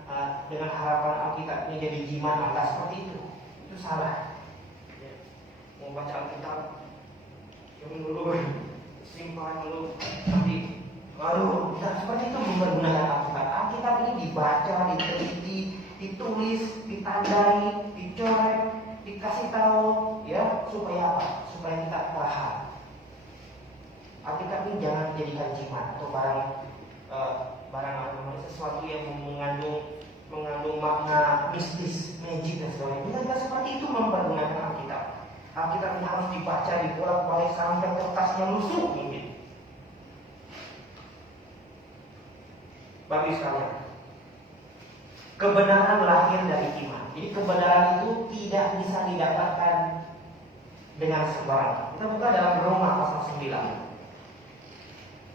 dengan harapan Alkitabnya jadi jimat. Enggak seperti itu salah. Ya, mau baca Alkitab yang dulu simpan dulu nanti baru kita seperti itu menggunakan Alkitab. Alkitab ini dibaca, diteliti, ditulis, ditandai, dicoret, dikasih tahu, ya, supaya apa? Supaya kita paham. Alkitab ini jangan dijadikan jimat atau barang sesuatu yang mengandung makna mistis, magic dan sebagainya. Kita tidak seperti itu mempergunakan Alkitab. Alkitab ini harus dibaca, dibolak-balik sampai kertasnya lusuh mungkin. Bagi sekalian, kebenaran lahir dari iman. Jadi kebenaran itu tidak bisa didapatkan dengan sembarangan. Kita buka dalam Roma pasal 9.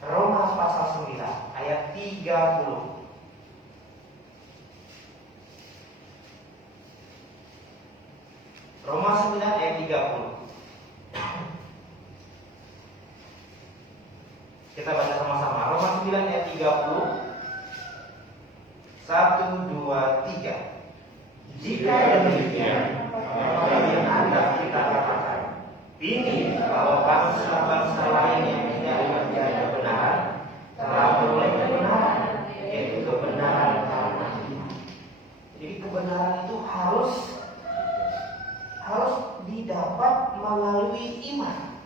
Roma pasal 9 ayat 30. Roma 9 ayat 30. Kita baca sama-sama. Roma 9 ayat 30. 1, 2, 3. Jika demikian, maka yang Anda kita katakan ini bahwa bangsa-bangsa lain yang tidak mengerjakan kebenaran telah beroleh kebenaran, yaitu kebenaran karena iman. Jadi kebenaran itu harus didapat melalui iman.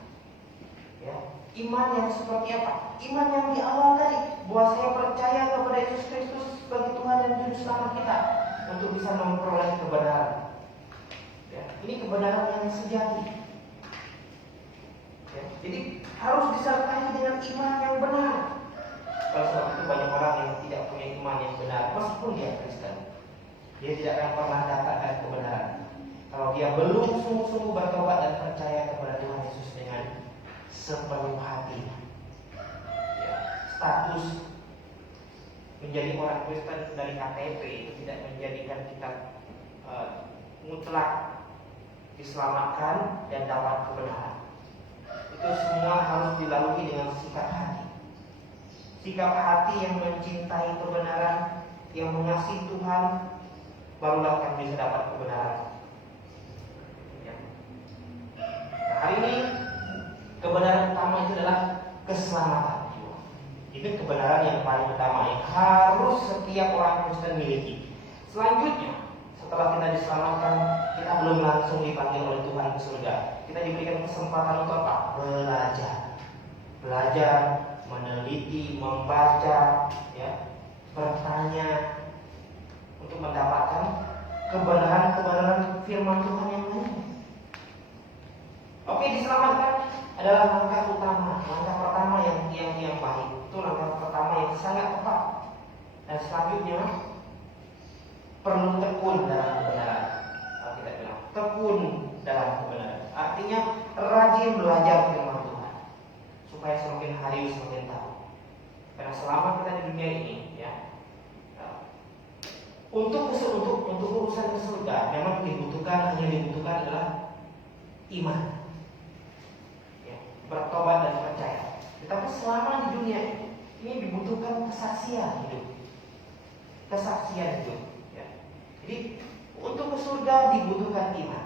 Ya, iman yang seperti apa? Iman yang di awal tadi, bahwa saya percaya kepada Yesus Kristus sebagai Tuhan dan Juru Selamat kita untuk bisa memperoleh kebenaran. Ya, ini kebenaran yang sejati. Ya, jadi harus disertai dengan iman yang benar. Kalau sebab itu banyak orang yang tidak punya iman yang benar, meskipun dia Kristen, dia tidak akan pernah dapatkan kebenaran. Kalau dia belum sungguh-sungguh bertobat dan percaya kepada Tuhan Yesus dengan sepenuh hati. Ya, status menjadi orang Kristen dari KTP itu tidak menjadikan kita mutlak diselamatkan dan dapat kebenaran. Itu semua harus dilalui dengan sikap hati. Sikap hati yang mencintai kebenaran, yang mengasihi Tuhan, barulah akan bisa dapat kebenaran. Ya. Nah, hari ini kebenaran utama itu adalah keselamatan. Itu kebenaran yang paling utama yang harus setiap orang Kristen miliki. Selanjutnya, setelah kita diselamatkan, kita belum langsung dipanggil oleh Tuhan ke surga. Kita diberikan kesempatan untuk apa? Belajar, meneliti, membaca, ya, bertanya untuk mendapatkan kebenaran firman Tuhan yang lain. Oke, diselamatkan adalah langkah utama, langkah pertama yang baik. Itu langkah pertama yang sangat tepat. Dan selanjutnya perlu tekun dalam kebenaran. Kita bilang tekun dalam kebenaran. Artinya rajin belajar firman Tuhan supaya semakin hari semakin tahu. Karena selama kita di dunia ini, ya, untuk urusan ke surga memang hanya dibutuhkan adalah iman, ya, bertobat dan percaya. Tetapi selama di dunia ini dibutuhkan kesaksian hidup. Ya. Jadi untuk ke surga dibutuhkan iman.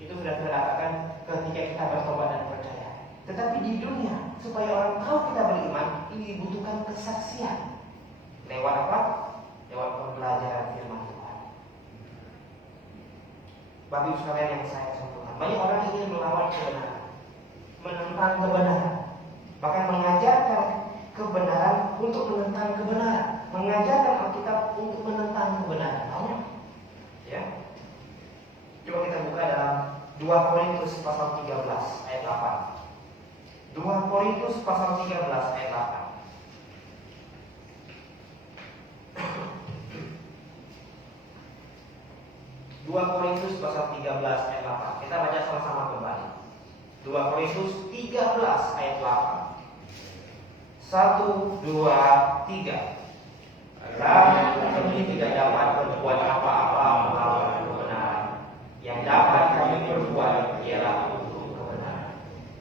Itu sudah kita dapatkan ketika kita bertobat dan percaya. Tetapi di dunia supaya orang tahu kita beriman, ini dibutuhkan kesaksian. Lewat apa? Lewat pembelajaran firman Tuhan. Bagi sekalian yang saya sempurna, banyak orang ingin melawan kebenaran, menentang kebenaran, bahkan mengajarkan kebenaran untuk menentang kebenaran, mengajarkan Alkitab untuk menentang kebenaran. Tahu? Ya. Coba kita buka dalam 2 Korintus pasal 13 ayat 8. 2 Korintus pasal 13 ayat 8. 2 Korintus pasal 13 ayat 8. Kita baca sama-sama kembali. 2 Korintus 13 ayat 8. 1, 2, 3. Kami tidak dapat berbuat apa-apa melawan kebenaran. Yang dapat kami berbuat ialah untuk kebenaran.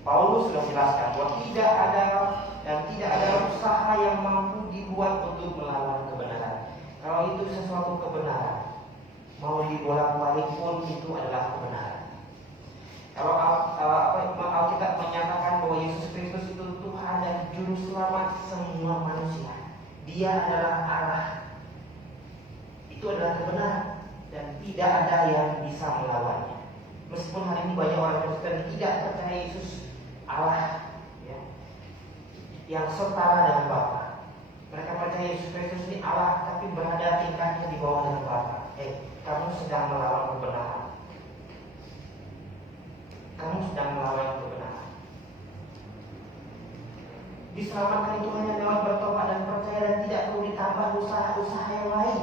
Paulus sudah jelaskan bahwa tidak ada usaha yang mampu dibuat untuk melawan kebenaran. Kalau itu sesuatu kebenaran, mau dibolak-balik pun itu adalah kebenaran. Kalau Alkitab menyatakan bahwa Yesus Kristus itu Tuhan dan Juru Selamat semua manusia, Dia adalah Allah. Itu adalah kebenaran dan tidak ada yang bisa melawannya. Meskipun hari ini banyak orang Kristen tidak percaya Yesus Allah, ya, yang setara dengan Bapa. Mereka percaya Yesus Kristus ini Allah, tapi berada tingkatnya di bawah dengan Bapa. Kamu sedang melawan kebenaran. Kamu sedang melawan kebenaran. Diselamatkan itu hanya lewat bertobat dan percaya, dan tidak perlu ditambah usaha-usaha yang lain.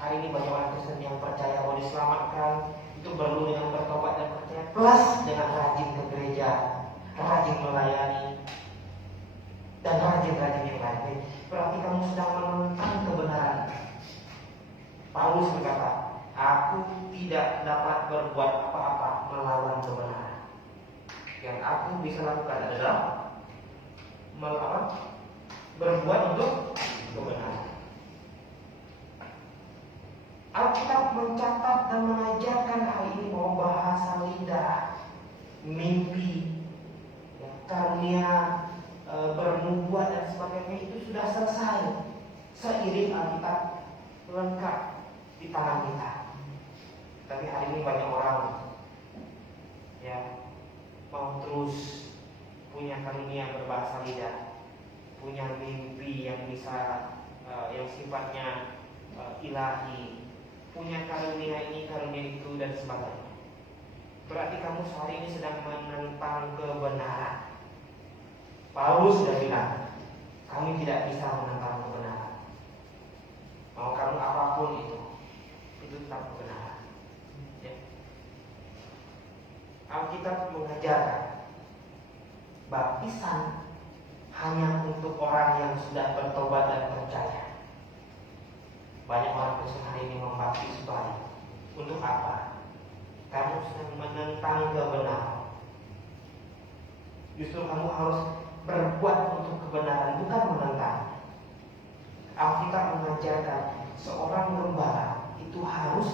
Hari ini banyak orang Kristen yang percaya bahwa diselamatkan itu perlu dengan bertobat dan percaya, plus dengan rajin ke gereja, rajin melayani, dan rajin-rajin yang lain. Berarti kamu sedang menentang kebenaran. Paulus berkata, aku tidak dapat berbuat apa-apa melawan kebenaran. Yang aku bisa lakukan adalah berbuat untuk kebenaran. Alkitab mencatat dan mengajarkan hal ini bahwa bahasa lidah, mimpi, karunia, bernubuat dan sebagainya itu sudah selesai seiring Alkitab lengkap di tangan kita. Tapi hari ini banyak orang yang mau terus punya karunia berbahasa lidah, punya mimpi yang bisa yang sifatnya ilahi, punya karunia ini, karunia itu dan sebagainya. Berarti kamu hari ini sedang menentang kebenaran. Paulus sudah bilang, kami tidak bisa menentang kebenaran. Mau kamu apapun itu tetap kebenaran. Ya. Alkitab mengajarkan baptisan hanya untuk orang yang sudah bertobat dan percaya. Banyak orang Kristen hari ini membaptis balik. Untuk apa? Kamu sedang menentang kebenaran. Justru kamu harus berbuat untuk kebenaran, bukan menentang. Alkitab mengajarkan seorang gembala itu harus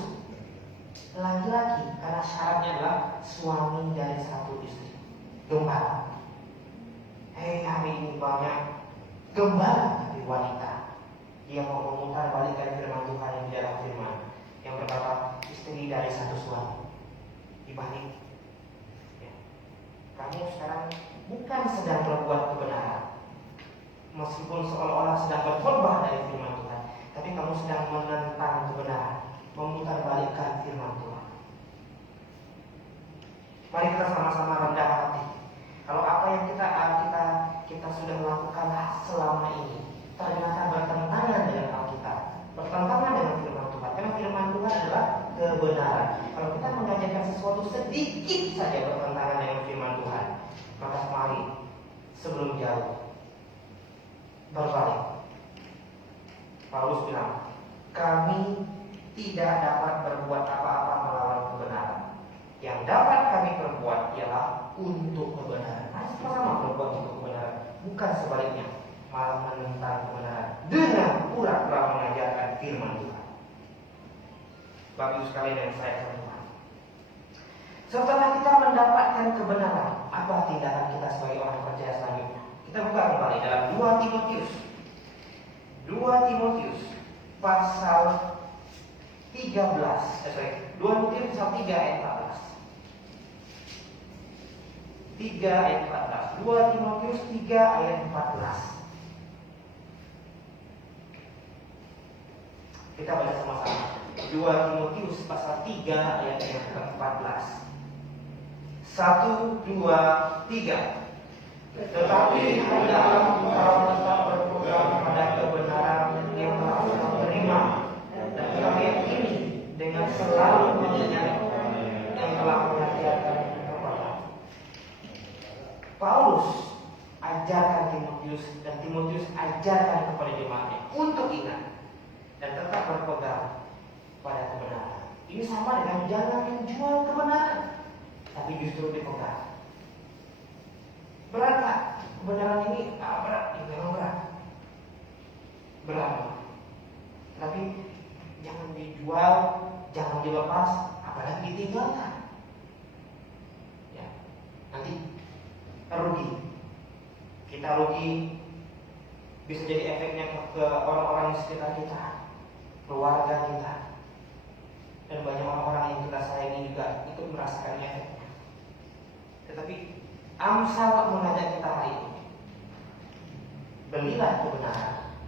laki-laki, karena syaratnya adalah suami dari satu istri. Gembala. Hari ini banyak gembala tapi wanita. Dia mau memutar balikkan firman Tuhan yang di dalam firman yang berkata istri dari satu suami. Dibalik, ya. Kamu sekarang bukan sedang berbuat kebenaran, meskipun seolah-olah sedang berkhotbah dari firman Tuhan, tapi kamu sedang menentang kebenaran, memutar balikkan firman Tuhan. Mari kita sama-sama rendah hati. Kalau apa yang kita sudah lakukan selama ini ternyata bertentangan dengan Alkitab, bertentangan dengan firman Tuhan, karena firman Tuhan adalah kebenaran. Kalau kita mengajarkan sesuatu sedikit saja bertentangan dengan firman Tuhan, maka mari sebelum jauh berbalik. Paulus bilang, kami tidak dapat berbuat apa-apa melawan kebenaran. Yang dapat kami perbuat ialah untuk kebenaran. Mari sama-sama berbuat untuk kebenaran, bukan sebaliknya, malah menentang kebenaran dengan pura-pura mengajarkan firman Tuhan. Bapak Ibu sekalian yang saya hormati, setelah kita mendapatkan kebenaran, apa tindakan kita sebagai orang percaya selanjutnya? Kita buka kembali dalam 2 Timotius. 2 Timotius pasal 2 Timotius pasal 3 ayat 14. 3 ayat 14. 2 Timotius 3 ayat 14. Kita baca sama-sama. 2 Timotius pasal 3 ayat yang ke-14. 1, 2, 3. Tetapi hendaklah engkau tetap berpegang pada kebenaran yang telah engkau terima dan telah yakini dengan selalu mengingat yang telah mengajarkan kepada. Paulus ajarkan Timotius dan Timotius ajarkan kepada jemaatnya untuk ingat dan tetap berpegang pada kebenaran. Ini sama dengan jangan menjual kebenaran, tapi justru dipegang. Berat nggak? Kebenaran ini berat, ini memang berat. Berat. Tapi jangan dijual, jangan dilepas, apalagi ditinggalkan. Ya, nanti rugi. Kita rugi, bisa jadi efeknya ke orang-orang di sekitar kita, keluarga kita, dan banyak orang-orang yang kita sayangi juga ikut merasakan efeknya. Tetapi Amsal mengajak kita hari ini, belilah kebenaran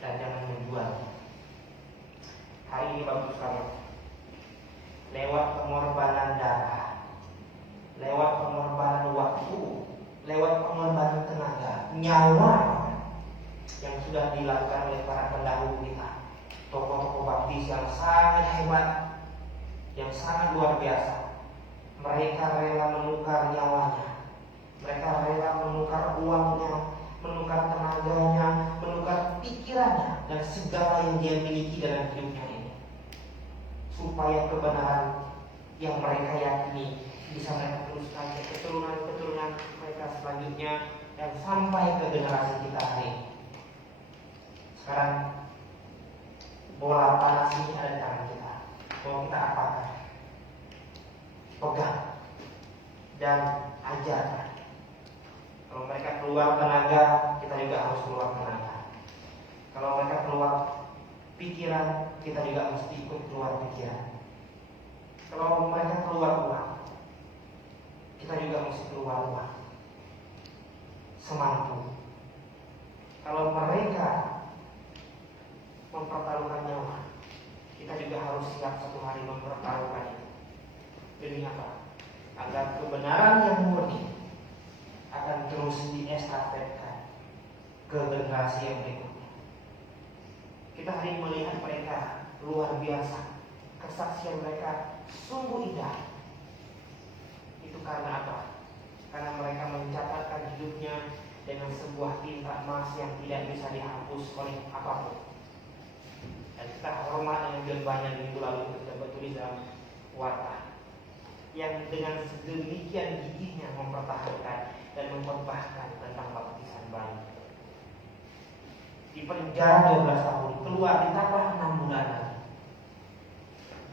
dan jangan menjual. Hari ini bagus sekali, lewat pengorbanan darah, lewat pengorbanan waktu, lewat pengorbanan tenaga, nyawa yang sudah dilakukan oleh para pendahulu kita, tokoh-tokoh baptis yang sangat hebat, yang sangat luar biasa. Mereka rela menukar nyawanya, mereka rela menukar uangnya, menukar tenaganya, menukar pikirannya dan segala yang dia miliki dalam hidupnya ini, supaya kebenaran yang mereka yakini bisa mereka teruskan ke keturunan-keturunan mereka selanjutnya dan sampai ke generasi kita hari ini. Sekarang bola panas ini ada di tangan kita. Mau kita apakan? Pegang dan ajarkan. Kalau mereka keluar tenaga, kita juga harus keluar tenaga. Kalau mereka keluar pikiran, kita juga mesti ikut keluar pikiran. Kalau mereka keluar uang, kita juga mesti keluar uang semampu. Kalau mereka mempertaruhkan nyawa, kita juga harus siap satu hari mempertaruhkan itu. Demi apa? Agar kebenaran yang murni akan terus diestafetkan ke generasi yang berikutnya. Kita hari ini melihat mereka luar biasa, kesaksian mereka sungguh indah. Itu karena apa? Karena mereka mencatatkan hidupnya dengan sebuah tinta emas yang tidak bisa dihapus oleh apapun. Dan kita hormat dengan banyak minggu lalu kita bertulis dalam warta yang dengan sedemikian gigihnya mempertahankan dan mengkhotbahkan tentang baptisan bayi. Di penjara 12 tahun, keluar ditambah 6 bulan lagi.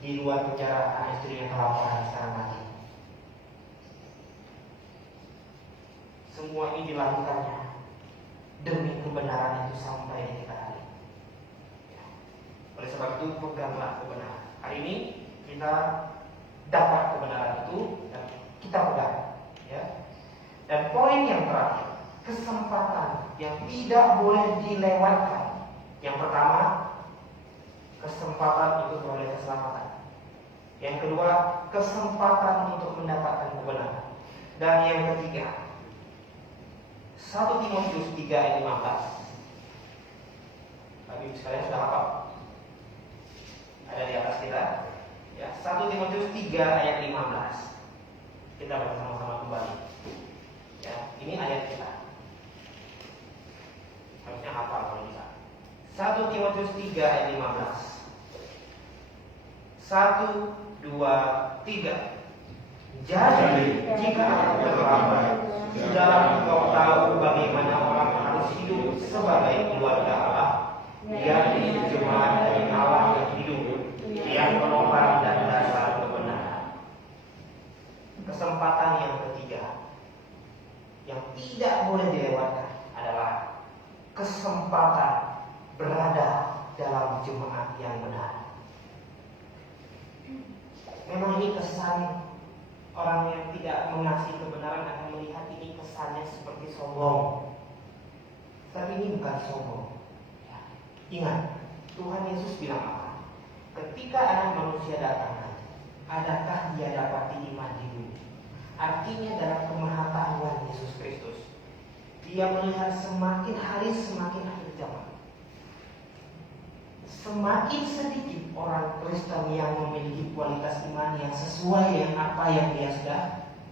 Di luar penjara istrinya kelaparan sekarang mati. Semua ini dilakukannya demi kebenaran itu sampai di kita hari. Oleh sebab itu peganglah kebenaran. Hari ini kita dapat kebenaran itu dan kita pegang, ya. Dan poin yang terakhir, kesempatan yang tidak boleh dilewatkan. Yang pertama, kesempatan untuk beroleh keselamatan. Yang kedua, kesempatan untuk mendapatkan kebenaran. Dan yang ketiga, 1 Timotius 3 ayat 15. Bagi sekalian sudah hafal? Ada di atas kita. Ya, 1 Timotius 3 ayat 15. Kita baca sama-sama kembali. Ya, ini ayat kita. Harusnya hafal kalau bisa. 1 Timotius 3 ayat 15. 1, 2, 3. Jadi, jika aku terlambat dalam engkau tahu bagaimana orang harus hidup sebagai keluarga Allah, yakni jemaat dari Allah yang hidup, yang menopang dan dasar kebenaran. Kesempatan yang ketiga yang tidak boleh dilewatkan adalah kesempatan berada dalam jemaat yang benar. Memang ini kesan orang yang tidak mengasihi kebenaran akan melihat ini kesannya seperti sombong. Tapi ini bukan sombong. Ya. Ingat, Tuhan Yesus bilang apa? Ketika Anak Manusia datang, adakah dia dapati iman di bumi? Artinya dalam kemahatauan Yesus Kristus, dia melihat semakin hari semakin akhir zaman, semakin sedikit orang Kristen yang memiliki kualitas iman yang sesuai dengan apa yang dia sudah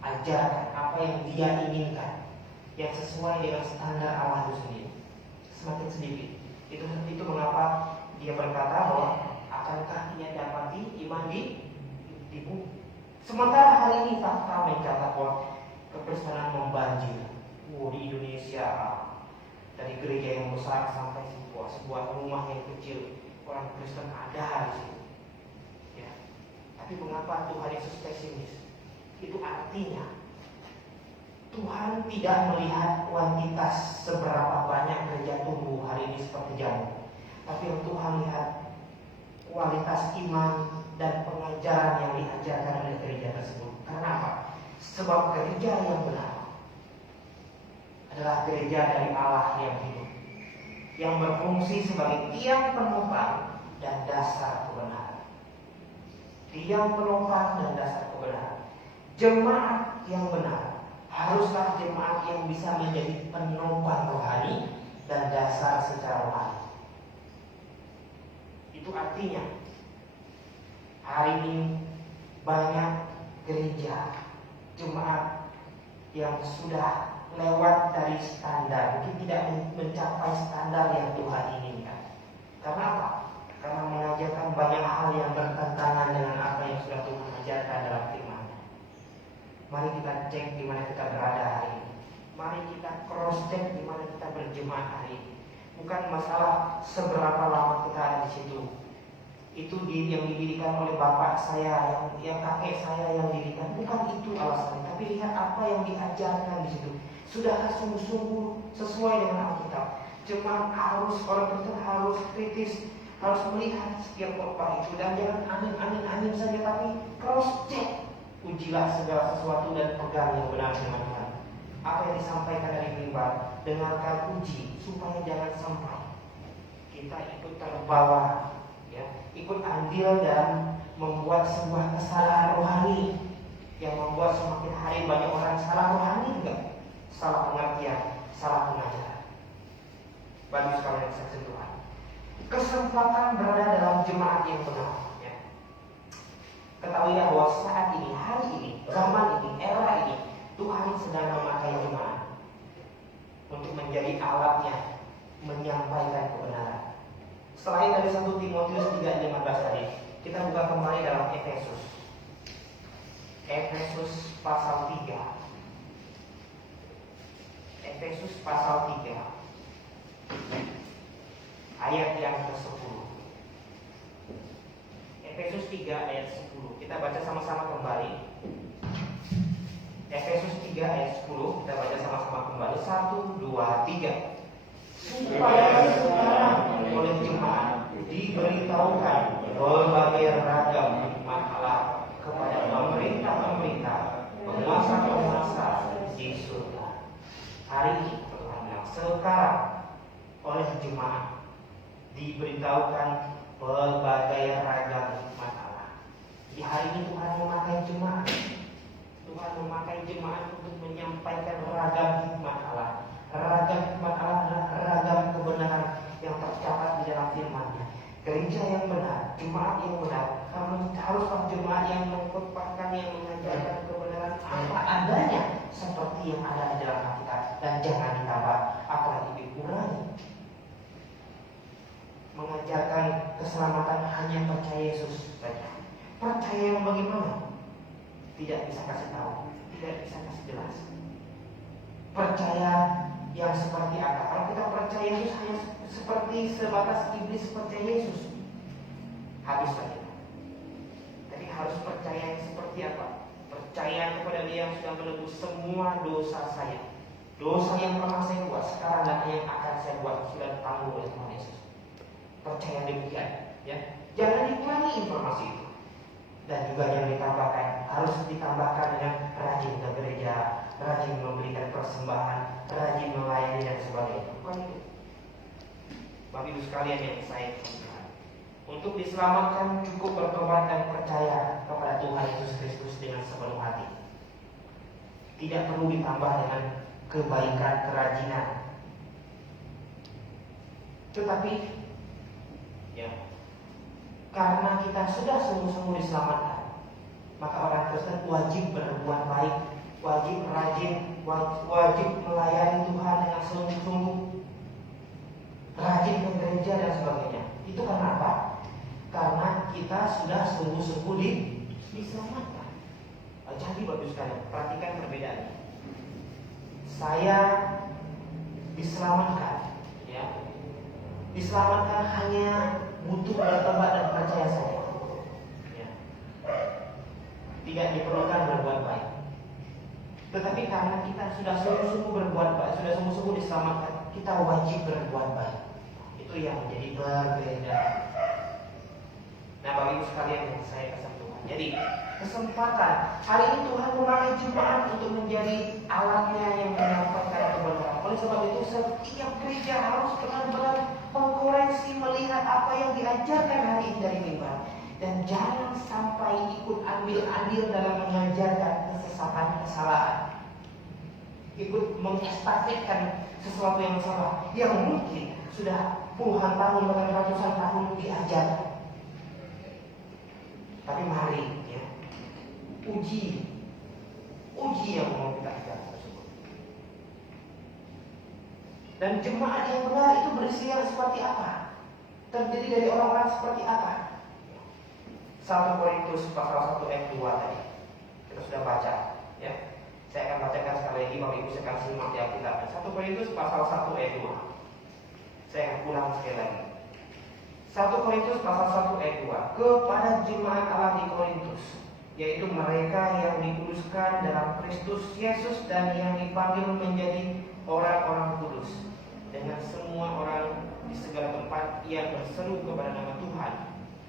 ajarkan, apa yang dia inginkan, yang sesuai dengan standar Allah itu sendiri. Semakin sedikit. Itu mengapa dia berkata bahwa akankah ia dapati iman di bumi. Sementara hari ini fakta mencatat bahwa kekristenan membanjir. Di Indonesia, dari gereja yang besar sampai sebuah rumah yang kecil, orang Kristen ada di situ. Ya. Tapi mengapa Tuhan Yesus pesimis? Itu artinya Tuhan tidak melihat kuantitas seberapa banyak gereja tumbuh hari ini seperti jamur, tapi yang Tuhan lihat kualitas iman dan pengajaran yang diajarkan oleh gereja tersebut. Karena apa? Sebab gereja yang benar adalah gereja dari Allah yang hidup, yang berfungsi sebagai tiang penopang dan dasar kebenaran. Tiang penopang dan dasar kebenaran. Jemaat yang benar haruslah jemaat yang bisa menjadi penopang rohani dan dasar secara rohani. Itu artinya hari ini banyak gereja, jemaat yang sudah lewat dari standar, mungkin tidak mencapai standar yang Tuhan inginkan. Karena apa? Karena mengajarkan banyak hal yang bertentangan dengan apa yang sudah Tuhan ajarkan dalam firman-Nya. Mari kita cek di mana kita berada hari ini. Mari kita cross check di mana kita berjemaat hari ini. Bukan masalah seberapa lama kita ada di situ. Itu yang didirikan oleh bapak saya, yang kakek saya yang didirikan. Bukan itu alasannya, tapi lihat apa yang diajarkan di situ. Sudahkah sungguh-sungguh sesuai dengan Alkitab? Jemaat harus, orang Kristen harus kritis, harus melihat setiap khotbah itu, dan jangan amin saja, tapi cross check. Ujilah segala sesuatu dan pegang yang benar dengan Tuhan. Apa yang disampaikan dari mimbar, dengarkan, uji, supaya jangan sampai kita ikut terbawa, ya, ikut andil dan membuat sebuah kesalahan rohani yang membuat semakin hari banyak orang salah rohani juga, salah pengertian, salah pengajaran. Bagi sekalian saksi Tuhan, kesempatan berada dalam jemaat yang benar. Ya. Ketahuilah bahwa saat ini, hari ini, zaman ini, era ini, Tuhan sedang memakai jemaat untuk menjadi alatnya menyampaikan kebenaran. Selain dari 1 Timotius 3:15 tadi, kita buka kembali dalam Efesus. Efesus pasal 3. Efesus pasal 3 ayat yang ke-10. Efesus 3 ayat 10. Kita baca sama-sama kembali. Efesus 3 ayat 10. Kita baca sama-sama kembali. 1, 2, 3. Supaya sekarang oleh jemaat diberitahukan berbagai ragam hikmat Allah kepada pemerintah-pemerintah, penguasa-penguasa di surga. Hari ini Tuhan bilang, sekarang oleh jemaat diberitahukan berbagai ragam hikmat Allah. Di hari ini Tuhan memakai jemaat. Tuhan memakai jemaat untuk menyampaikan ragam hikmat Allah. Ragam hikmat Allah adalah ragam kebenaran yang tercatat di dalam firman-Nya. Gereja yang benar, jemaat yang benar, haruslah jemaat yang mengkhotbahkan, yang mengajarkan kebenaran apa adanya seperti yang ada di dalam Alkitab, dan jangan ditambah apalagi dikurangi. Mengajarkan keselamatan hanya percaya Yesus saja. Percaya yang bagaimana? Tidak bisa kasih tahu, tidak bisa kasih jelas. Percaya yang seperti apa? Kalau kita percaya Yesus hanya seperti sebatas iblis percaya Yesus, habis saja. Tapi harus percaya yang seperti apa? Percaya kepada Dia yang sudah menebus semua dosa saya. Dosa yang pernah saya buat, sekarang dan yang akan saya buat sudah ditanggung oleh Tuhan Yesus. Percaya demikian, ya. Jangan dikurangi informasi itu. Dan juga yang ditambahkan, harus ditambahkan dengan rajin ke gereja, rajin memberikan persembahan, rajin melayani dan sebagainya. Bukan itu. Bapak Ibu sekalian yang saya sampaikan, Untuk diselamatkan cukup bertobat dan percaya kepada Tuhan Yesus Kristus dengan sepenuh hati. Tidak perlu ditambah dengan kebaikan, kerajinan. Tetapi ya, karena kita sudah sungguh-sungguh diselamatkan, maka orang Kristen wajib berbuat baik, wajib rajin, wajib melayani Tuhan dengan sungguh-sungguh, rajin ke gereja dan sebagainya. Itu karena apa? Karena kita sudah sungguh-sungguh diselamatkan. Jadi bagus sekali, perhatikan perbedaannya. Saya diselamatkan, ya. Diselamatkan hanya butuh bertobat dan percaya saja, ya. Tidak diperlukan berbuat baik. Tetapi karena kita sudah sungguh-sungguh berbuat baik, sudah sungguh-sungguh diselamatkan, kita wajib berbuat baik. Itu yang menjadi perbedaan. Nah, Bapak Ibu sekalian yang saya kasih Tuhan. Jadi, kesempatan hari ini Tuhan memakai jemaat untuk menjadi alatnya yang menyampaikan kebenaran. Oleh sebab itu, setiap gereja harus benar-benar mengkoreksi, melihat apa yang diajarkan hari ini dari mimbar, dan jangan sampai ikut ambil andil dalam mengajarkan kesesatan, kesalahan, ikut mengestafetkan sesuatu yang salah yang mungkin sudah puluhan tahun bahkan ratusan tahun diajarkan. Tapi mari, ya, uji yang mau kita ajarkan tersebut. Dan jemaat yang benar itu berisinya seperti apa? Terdiri dari orang-orang seperti apa? 1 Korintus pasal 1 ayat 2 tadi kita sudah baca, ya. Saya akan bacakan sekali lagi, Bapak Ibu sekalian simak di Alkitab. 1 Korintus pasal 1 ayat 2. Saya akan ulang sekali lagi. 1 Korintus pasal 1 ayat 2. Kepada jemaat Allah di Korintus, yaitu mereka yang dikuduskan dalam Kristus Yesus dan yang dipanggil menjadi orang-orang kudus, dengan semua orang di segala tempat yang berseru kepada nama Tuhan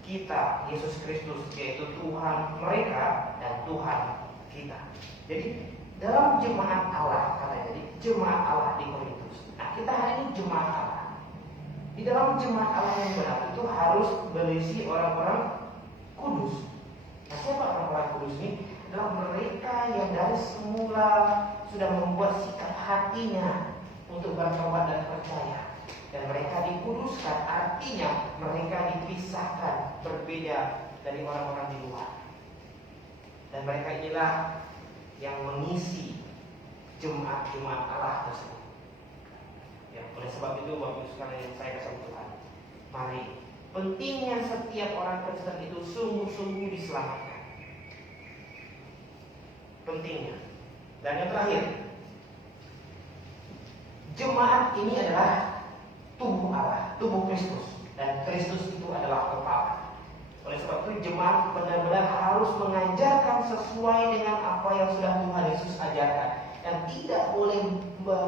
kita Yesus Kristus, yaitu Tuhan mereka dan Tuhan kita. Jadi dalam jemaat Allah, katanya, jadi jemaat Allah di Korintus. Nah, kita hari ini jemaat Allah. Di dalam jemaat Allah yang benar itu harus berisi orang-orang kudus. Nah, siapa orang-orang kudus ini? Adalah mereka yang dari semula sudah membuat sikap hatinya untuk bertobat dan percaya. Dan mereka dikuduskan, artinya mereka dipisahkan, berbeda dari orang-orang di luar. Dan mereka inilah yang mengisi jemaat-jemaat Allah tersebut. Ya, oleh sebab itu, Bapak Ibu sekalian yang saya kasih Tuhan, mari, pentingnya setiap orang Kristen itu sungguh-sungguh diselamatkan. Pentingnya. Dan yang terakhir, jemaat ini adalah tubuh Allah, tubuh Kristus, dan Kristus itu adalah kepala. Oleh sebab itu, jemaat benar-benar harus mengajarkan sesuai dengan apa yang sudah Tuhan Yesus ajarkan, dan tidak boleh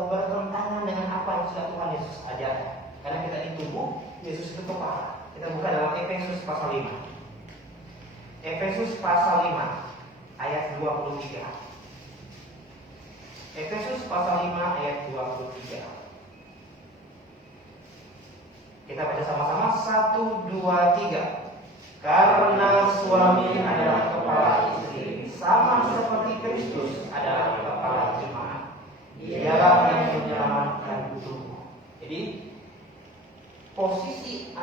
bertentangan dengan apa yang sudah Tuhan Yesus ajarkan. Karena kita di tubuh, Yesus itu kepala. Kita buka dalam Efesus pasal 5. Efesus pasal 5 ayat 23. Efesus pasal 5 ayat 23. Kita baca sama-sama, 1, 2, 3. Karena suami adalah kepala istri, sama seperti Kristus adalah kepala jemaat. Dialah yang menyelamatkan tubuh. Jadi posisi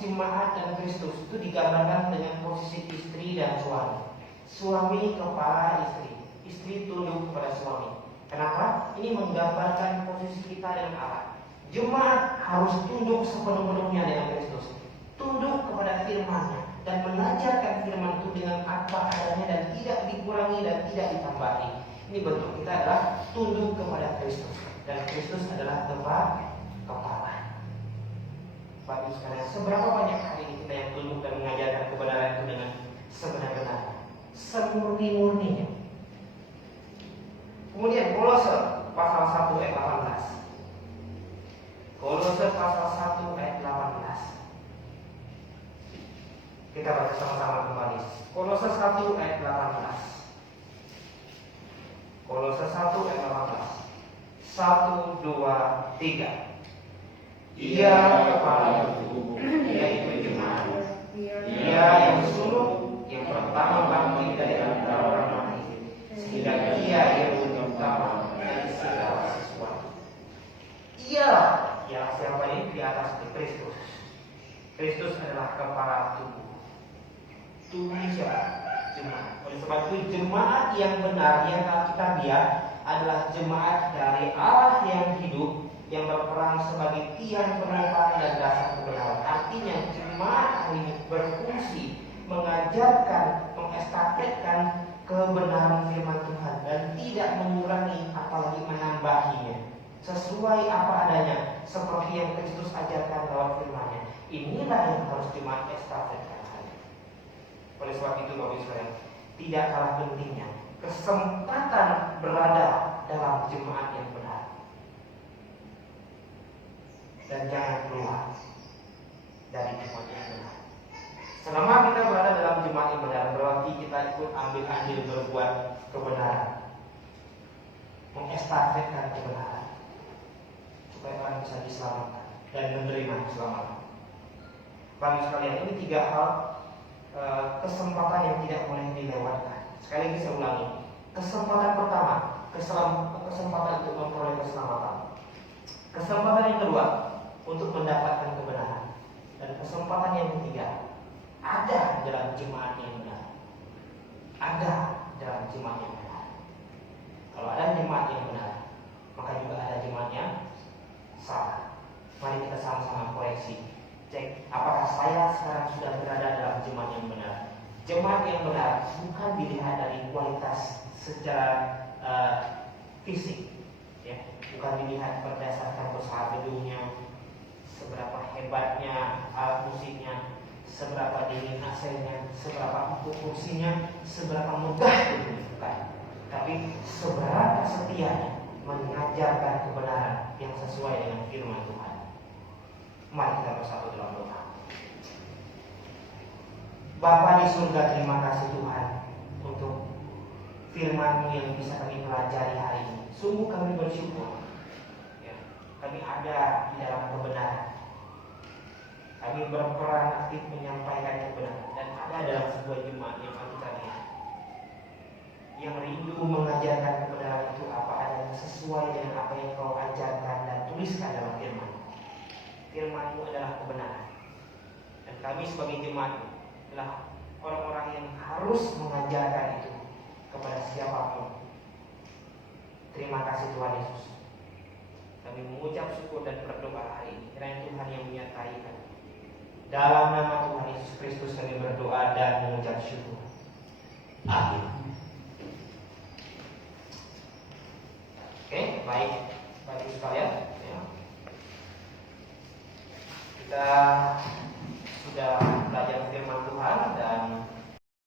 jemaat dan Kristus itu digambarkan dengan posisi istri dan suami. Suami kepala istri, istri tunduk kepada suami. Kenapa? Ini menggambarkan posisi kita dengan Allah. Jemaat harus tunduk sepenuh-penuhnya dengan Kristus, tunduk kepada firman-Nya dan mengajarkan firman itu dengan apa adanya dan tidak dikurangi dan tidak ditambahi. Ini bentuk kita adalah tunduk kepada Kristus, dan Kristus adalah kepala. Bapak sekalian, seberapa banyak hari ini kita yang tunduk dan mengajarkan kebenaran itu dengan sebenar-benarnya, semurni-murninya. Kemudian Kolose pasal 1 ayat 18. Kolose pasal 1 ayat 18. Kita baca sama-sama kembali. Kolose 1 ayat 18. Kolose 1 ayat 18. 1, 2, 3. Ia kepala tubuh, yaitu jemaat. Ia yang sulung, yang pertama bangkit dari antara orang mati, sehingga Ia yang utama dari segala sesuatu. Ia yang siapa ini di atas Kristus. Kristus adalah kepala tubuh. Tubuh siapa? Jemaat. Oleh sebab itu jemaat yang benar yang Alkitabiah adalah jemaat dari Allah yang hidup, yang berperan sebagai tiang penopang dan dasar kebenaran. Artinya jemaat ini berfungsi mengajarkan, mengestafetkan kebenaran firman Tuhan dan tidak mengurangi apalagi menambahinya. Sesuai apa adanya, seperti yang Kristus ajarkan lewat firman-Nya. Inilah yang harus jemaat estafetkan. Oleh sebab itu Bapak Ibu sekalian, tidak kalah pentingnya kesempatan berada dalam jemaat yang benar. Dan jangan keluar dari jemaat yang benar. Selama kita berada dalam jemaat yang benar, berarti kita ikut ambil andil berbuat kebenaran, mengestafetkan kebenaran, supaya orang bisa diselamatkan dan menerima keselamatan. Bapak sekalian, ini 3 hal kesempatan yang tidak boleh dilewatkan. Sekali lagi saya ulangi, kesempatan pertama, kesempatan untuk memperoleh keselamatan. Kesempatan yang kedua, untuk mendapatkan kebenaran. Dan kesempatan yang ketiga, ada dalam jemaat yang benar. Ada dalam jemaat yang benar. Kalau ada jemaat yang benar, maka juga ada jemaat yang salah. Mari kita sama-sama koreksi. Cek, apakah saya sekarang sudah berada dalam jemaat yang benar? Jemaat yang benar bukan dilihat dari kualitas secara fisik, ya, bukan dilihat berdasarkan besar gedungnya, seberapa hebatnya alat musiknya, seberapa dingin AC-nya, seberapa empuk kursinya, seberapa megah gedungnya, bukan. Tapi seberapa setianya mengajarkan kebenaran yang sesuai dengan firman Tuhan. Mari kita bersatu dalam doa. Bapa di surga, terima kasih Tuhan untuk firman-Mu yang bisa kami pelajari hari ini. Sungguh kami bersyukur, ya, kami ada di dalam kebenaran. Kami berperan aktif menyampaikan kebenaran dan ada dalam sebuah jemaat yang kita lihat, yang rindu mengajarkan kebenaran itu apa adanya sesuai dengan apa yang Kau ajarkan dan tuliskan dalam firman. Firman-Mu adalah kebenaran. Dan kami sebagai jemaat adalah orang-orang yang harus mengajarkan itu kepada siapapun. Terima kasih Tuhan Yesus. Kami mengucap syukur dan berdoa hari ini. Kiranya Tuhan yang menyertai kami. Dalam nama Tuhan Yesus Kristus kami berdoa dan mengucap syukur. Amin. Oke, baik Bapak Ibu sekalian, ya. Kita sudah belajar firman Tuhan.